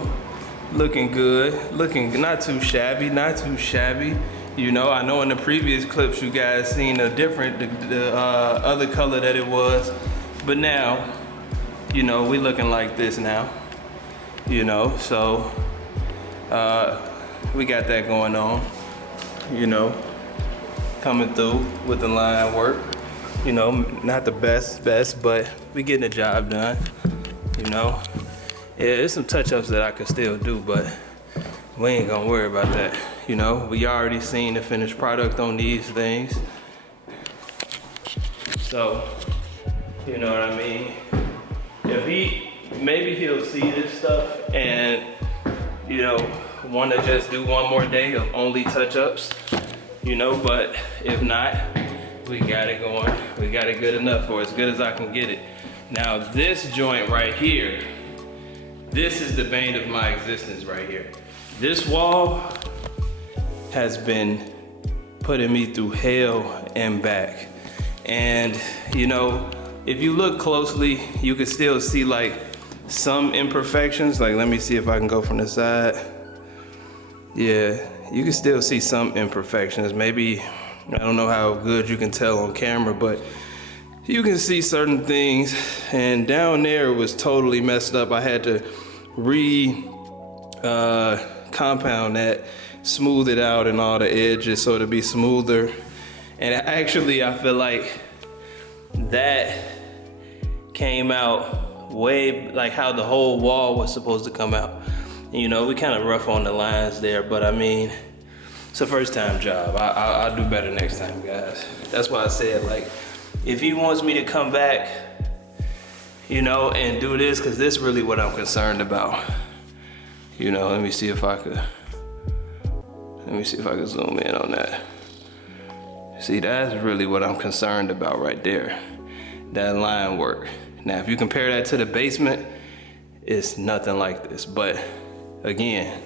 Looking good, looking not too shabby, not too shabby. You know, I know in the previous clips you guys seen the other color that it was, but now, you know, we looking like this now. You know, so we got that going on. You know, coming through with the line work. You know, not the best, but we getting the job done. You know. Yeah, there's some touch-ups that I could still do, but we ain't gonna worry about that. You know, we already seen the finished product on these things. So, you know what I mean? Maybe he'll see this stuff and, you know, want to just do one more day of only touch-ups, you know, but if not, we got it going. We got it good enough for as good as I can get it. Now this joint right here, this is the bane of my existence right here. This wall has been putting me through hell and back. And you know, if you look closely, you can still see like some imperfections. Like, let me see if I can go from the side. Yeah, you can still see some imperfections. Maybe, I don't know how good you can tell on camera, but you can see certain things. And down there was totally messed up. I had to compound that, smooth it out and all the edges so it'll be smoother. And actually, I feel like that came out way like how the whole wall was supposed to come out. You know, we kind of rough on the lines there, but I mean, it's a first time job. I'll do better next time, guys. That's why I said, like, if he wants me to come back, you know, and do this, because this is really what I'm concerned about. You know, let me see if I could zoom in on that. See, that's really what I'm concerned about right there. That line work. Now, if you compare that to the basement, it's nothing like this. But again,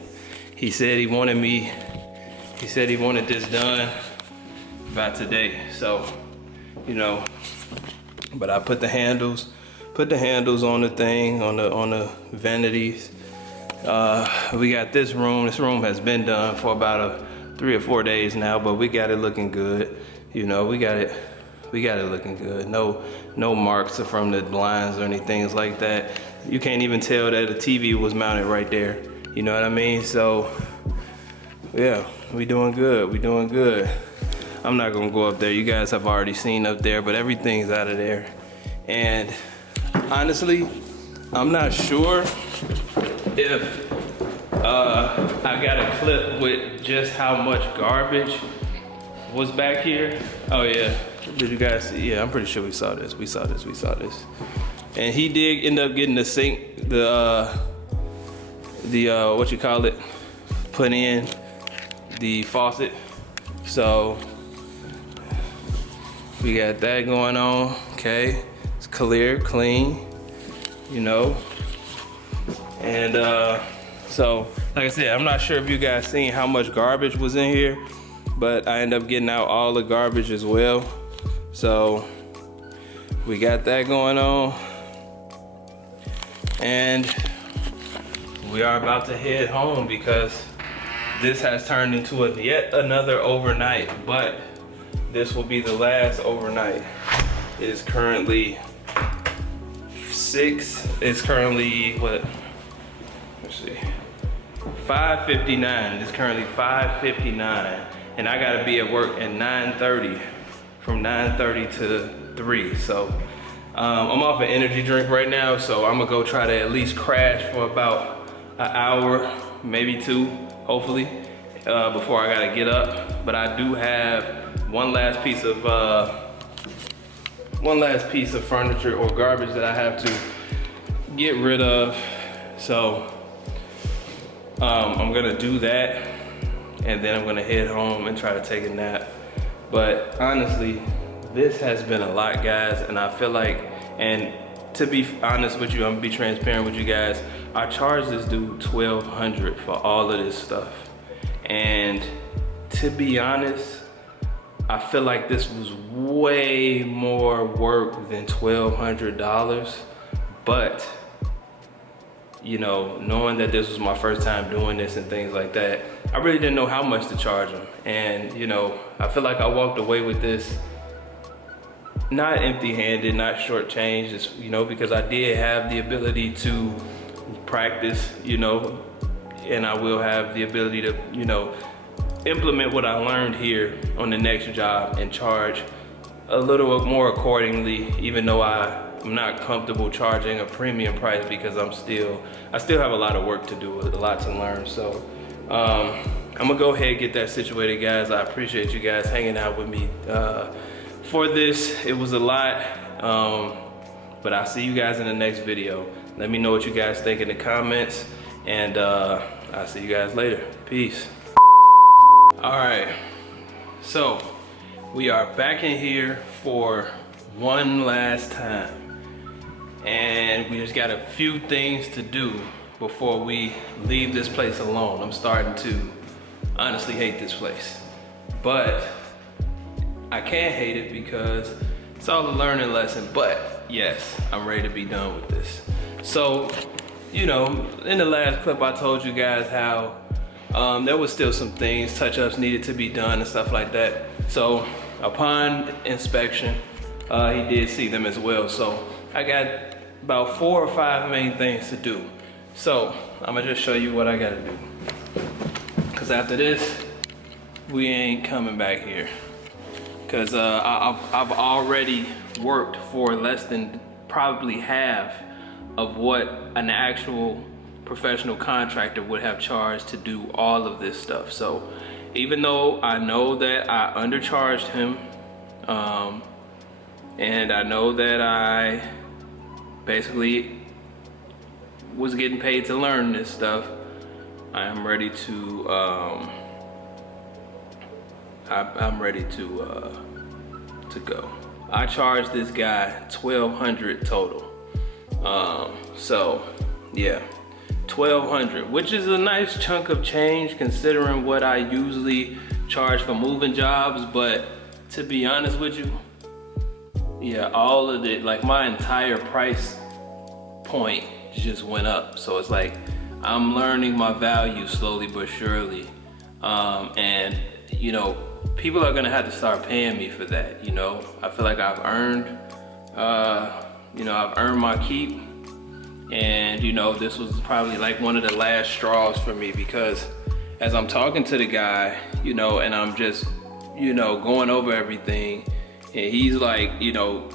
he said he wanted this done by today. So, you know, but I put the handles on the thing, on the vanities. We got this room. This room has been done for about 3 or 4 days now, but we got it looking good. You know, we got it looking good. No marks from the blinds or anything like that. You can't even tell that the TV was mounted right there. You know what I mean? So, yeah, we doing good. We doing good. I'm not gonna go up there. You guys have already seen up there, but everything's out of there. And honestly, I'm not sure if I got a clip with just how much garbage was back here. Oh yeah, did you guys see? Yeah, I'm pretty sure we saw this. We saw this. And he did end up getting the sink, the what you call it, put in the faucet. So we got that going on. Okay, it's clear, clean, you know. And so, like I said, I'm not sure if you guys seen how much garbage was in here, but I ended up getting out all the garbage as well. So we got that going on. And we are about to head home because this has turned into yet another overnight, but this will be the last overnight. It is currently 5:59. It's currently 5:59, and I gotta be at work at 9:30, from 9:30 to 3. So I'm off an energy drink right now, so I'm gonna go try to at least crash for about an hour, maybe 2, hopefully, before I gotta get up. But I do have one last piece of furniture or garbage that I have to get rid of. So I'm gonna do that, and then I'm gonna head home and try to take a nap. But honestly, this has been a lot, guys, and I feel like, and to be honest with you, I'm gonna be transparent with you guys, I charged this dude $1,200 for all of this stuff. And to be honest, I feel like this was way more work than $1,200, but you know, knowing that this was my first time doing this and things like that, I really didn't know how much to charge him. And you know, I feel like I walked away with this not empty-handed, not shortchanged, you know, because I did have the ability to practice, you know, and I will have the ability to, you know, implement what I learned here on the next job and charge a little more accordingly, even though I'm not comfortable charging a premium price because I still have a lot of work to do, a lot to learn. So I'm gonna go ahead and get that situated, guys. I appreciate you guys hanging out with me for this. It was a lot, but I'll see you guys in the next video. Let me know what you guys think in the comments, and I'll see you guys later. Peace. All right, so we are back in here for one last time, and we just got a few things to do before we leave this place alone. I'm starting to honestly hate this place, but I can't hate it because it's all a learning lesson. But yes, I'm ready to be done with this. So, you know, in the last clip I told you guys how there was still some things, touch-ups needed to be done and stuff like that. So upon inspection, he did see them as well. So I got about 4 or 5 main things to do. So I'm gonna just show you what I gotta do. Cause after this, we ain't coming back here. Cause I've already worked for less than probably half of what an actual professional contractor would have charged to do all of this stuff. So even though I know that I undercharged him, and I know that I basically was getting paid to learn this stuff, I am ready to I'm ready to go. I charged this guy $1,200 total. So yeah, $1,200, which is a nice chunk of change considering what I usually charge for moving jobs. But to be honest with you, yeah, all of it, like my entire price point just went up. So it's like I'm learning my value slowly but surely, and you know, people are gonna have to start paying me for that. You know, I feel like I've earned, you know, I've earned my keep. And you know, this was probably like one of the last straws for me, because as I'm talking to the guy, you know, and I'm just, you know, going over everything, and he's like, you know,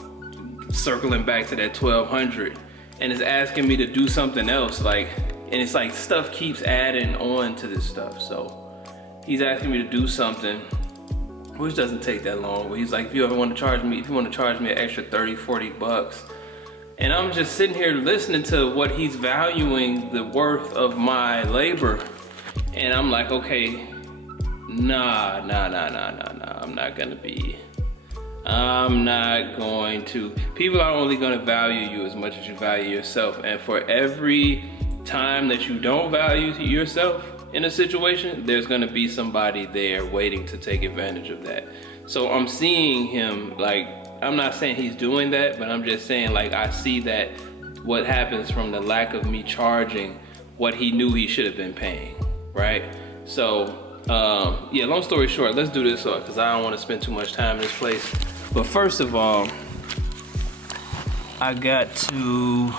circling back to that 1,200 and is asking me to do something else, like, and it's like stuff keeps adding on to this stuff. So he's asking me to do something which doesn't take that long, but he's like, if you want to charge me an extra 30, 40 bucks. And I'm just sitting here listening to what he's valuing the worth of my labor. And I'm like, okay, nah. I'm not going to. People are only gonna value you as much as you value yourself. And for every time that you don't value yourself in a situation, there's gonna be somebody there waiting to take advantage of that. So I'm seeing him, like, I'm not saying he's doing that, but I'm just saying, like, I see that what happens from the lack of me charging what he knew he should have been paying, right? So, yeah, long story short, let's do this because I don't want to spend too much time in this place. But first of all, I got to,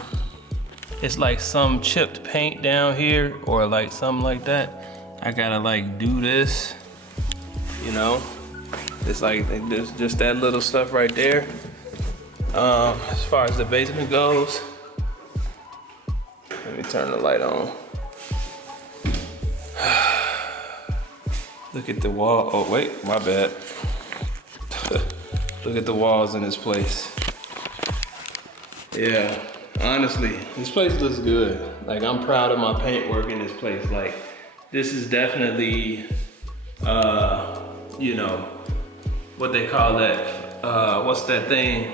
it's like some chipped paint down here or like something like that. I gotta like do this, you know? It's like there's just that little stuff right there. As far as the basement goes, let me turn the light on. Look at the wall. Oh wait, my bad. Look at the walls in this place. Yeah, honestly, this place looks good. Like, I'm proud of my paint work in this place. Like, this is definitely, you know, what they call that, what's that thing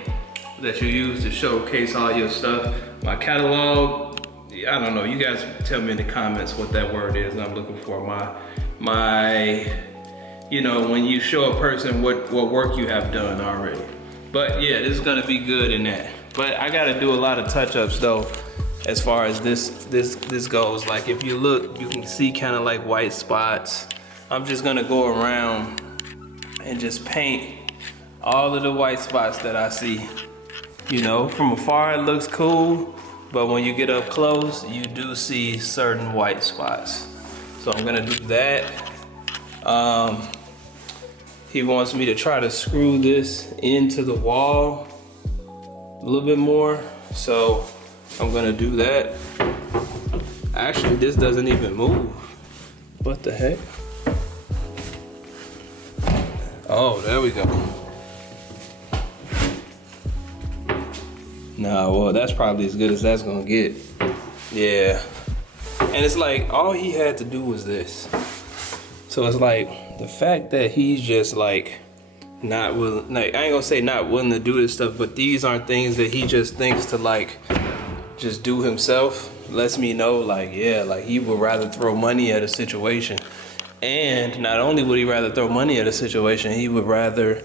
that you use to showcase all your stuff? My catalog, I don't know, you guys tell me in the comments what that word is I'm looking for. My, you know, when you show a person what work you have done already. But yeah, this is gonna be good in that. But I gotta do a lot of touch-ups though, as far as this goes. Like, if you look, you can see kind of like white spots. I'm just gonna go around and just paint all of the white spots that I see. You know, from afar it looks cool, but when you get up close, you do see certain white spots. So I'm gonna do that. He wants me to try to screw this into the wall a little bit more, so I'm gonna do that. Actually, this doesn't even move. What the heck? Oh, there we go. Nah, well, that's probably as good as that's gonna get. Yeah. And it's like, all he had to do was this. So it's like, the fact that he's just like, not willing, like, I ain't gonna say not willing to do this stuff, but these aren't things that he just thinks to like, just do himself, lets me know like, yeah, like he would rather throw money at a situation. And not only would he rather throw money at a situation, he would rather,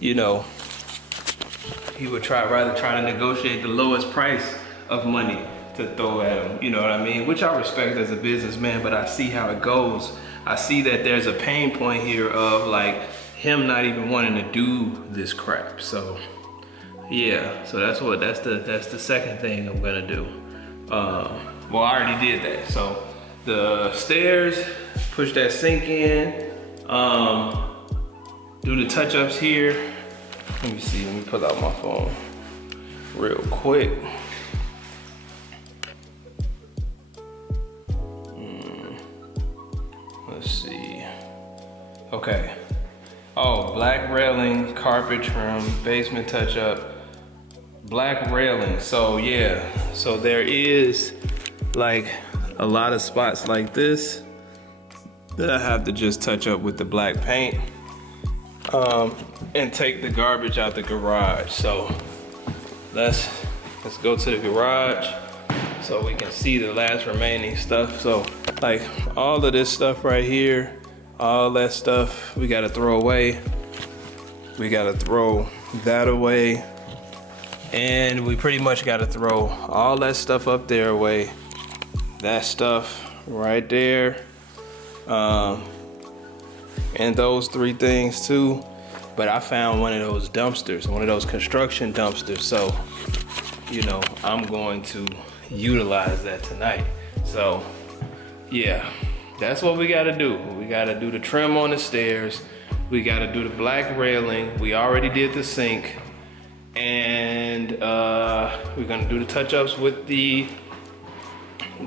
you know, he would rather try to negotiate the lowest price of money to throw at him, you know what I mean? Which I respect as a businessman, but I see how it goes. I see that there's a pain point here of like him not even wanting to do this crap. So yeah, so that's the second thing I'm gonna do. Well, I already did that. So the stairs, push that sink in, do the touch-ups here. Let me see, let me pull out my phone real quick. Let's see. Okay. Oh, black railing, carpet trim, basement touch-up, black railing. So yeah, so there is like a lot of spots like this that I have to just touch up with the black paint. And take the garbage out the garage. So let's go to the garage so we can see the last remaining stuff. So like all of this stuff right here, all that stuff we gotta throw away. We gotta throw that away. And we pretty much gotta throw all that stuff up there away. That stuff right there. And those three things too. But I found one of those dumpsters, one of those construction dumpsters. So, you know, I'm going to utilize that tonight. So, yeah, that's what we gotta do. We gotta do the trim on the stairs. We gotta do the black railing. We already did the sink. And we're gonna do the touch-ups with the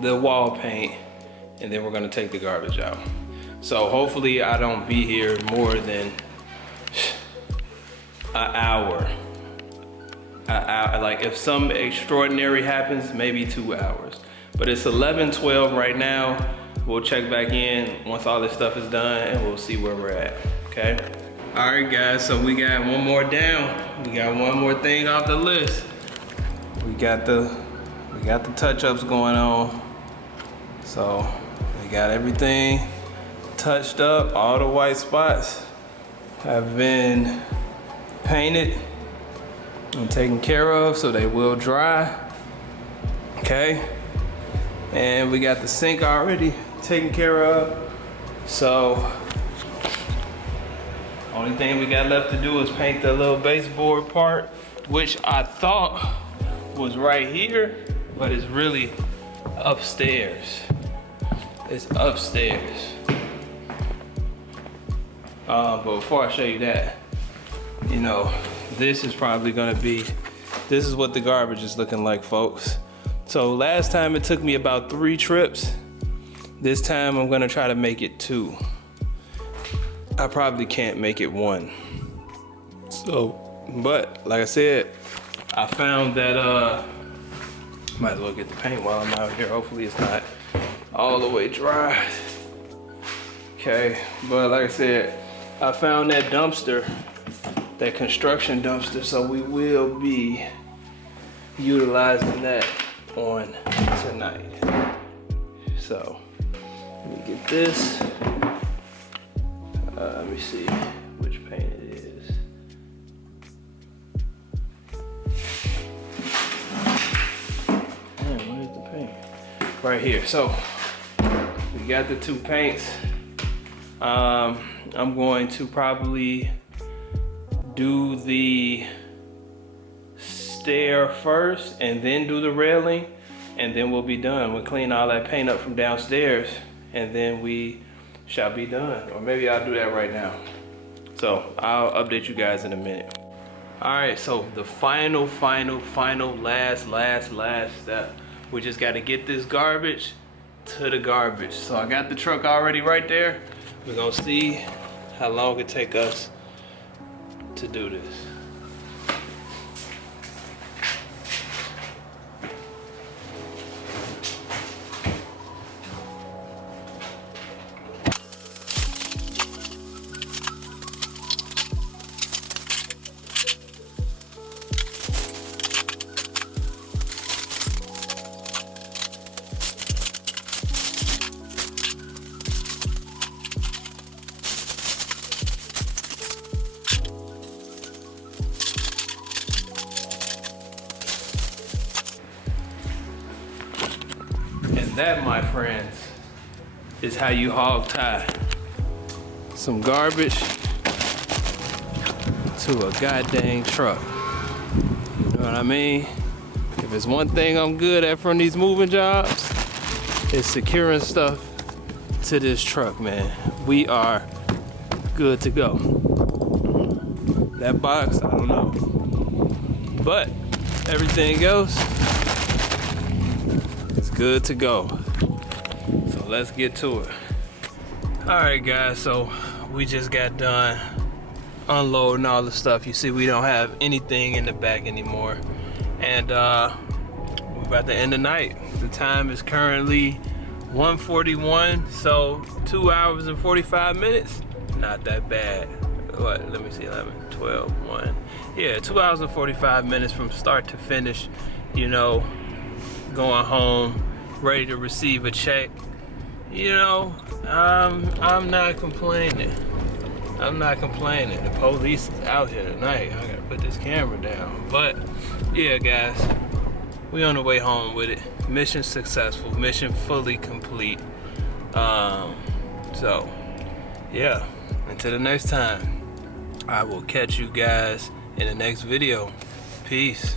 wall paint. And then we're gonna take the garbage out. So hopefully I don't be here more than an hour. Like if some extraordinary happens, maybe 2 hours. But it's 11:12 right now. We'll check back in once all this stuff is done and we'll see where we're at, okay? All right guys, so we got one more down. We got one more thing off the list. We got the touch-ups going on. So we got everything touched up. All the white spots have been painted and taken care of, so they will dry. Okay, and we got the sink already taken care of. So only thing we got left to do is paint the little baseboard part, which I thought was right here, but it's really upstairs. It's upstairs. But before I show you that, you know, this is probably gonna be, this is what the garbage is looking like, folks. So last time it took me about 3 trips. This time I'm gonna try to make it 2. I probably can't make it 1. So, but like I said, I found that, might as well get the paint while I'm out here. Hopefully it's not all the way dry. Okay, but like I said, I found that dumpster, that construction dumpster, so we will be utilizing that on tonight. So let me get this. Let me see which paint it is. Man, where's the paint? Right here. So we got the 2 paints. I'm going to probably do the stair first and then do the railing, and then we'll be done. We'll clean all that paint up from downstairs and then we shall be done. Or maybe I'll do that right now. So I'll update you guys in a minute. All right, so the final last step. We just gotta get this garbage to the garbage. So I got the truck already right there. We're gonna see how long it take us to do this. that, my friends, is how you hog tie some garbage to a goddamn truck. You know what I mean? If it's one thing I'm good at from these moving jobs, it's securing stuff to this truck, man. We are good to go. That box, I don't know. But everything else is good to go. So let's get to it. All right, guys, so we just got done unloading all the stuff. You see, we don't have anything in the back anymore. And we're about to end the night. The time is currently 1:41, so 2 hours and 45 minutes. Not that bad. What, let me see, 11, 12, 1. Yeah, 2 hours and 45 minutes from start to finish, you know, going home, ready to receive a check. You know, I'm not complaining. I'm not complaining. The police is out here tonight. I gotta put this camera down. But yeah, guys, we on the way home with it. Mission successful, mission fully complete. So yeah, until the next time, I will catch you guys in the next video. Peace.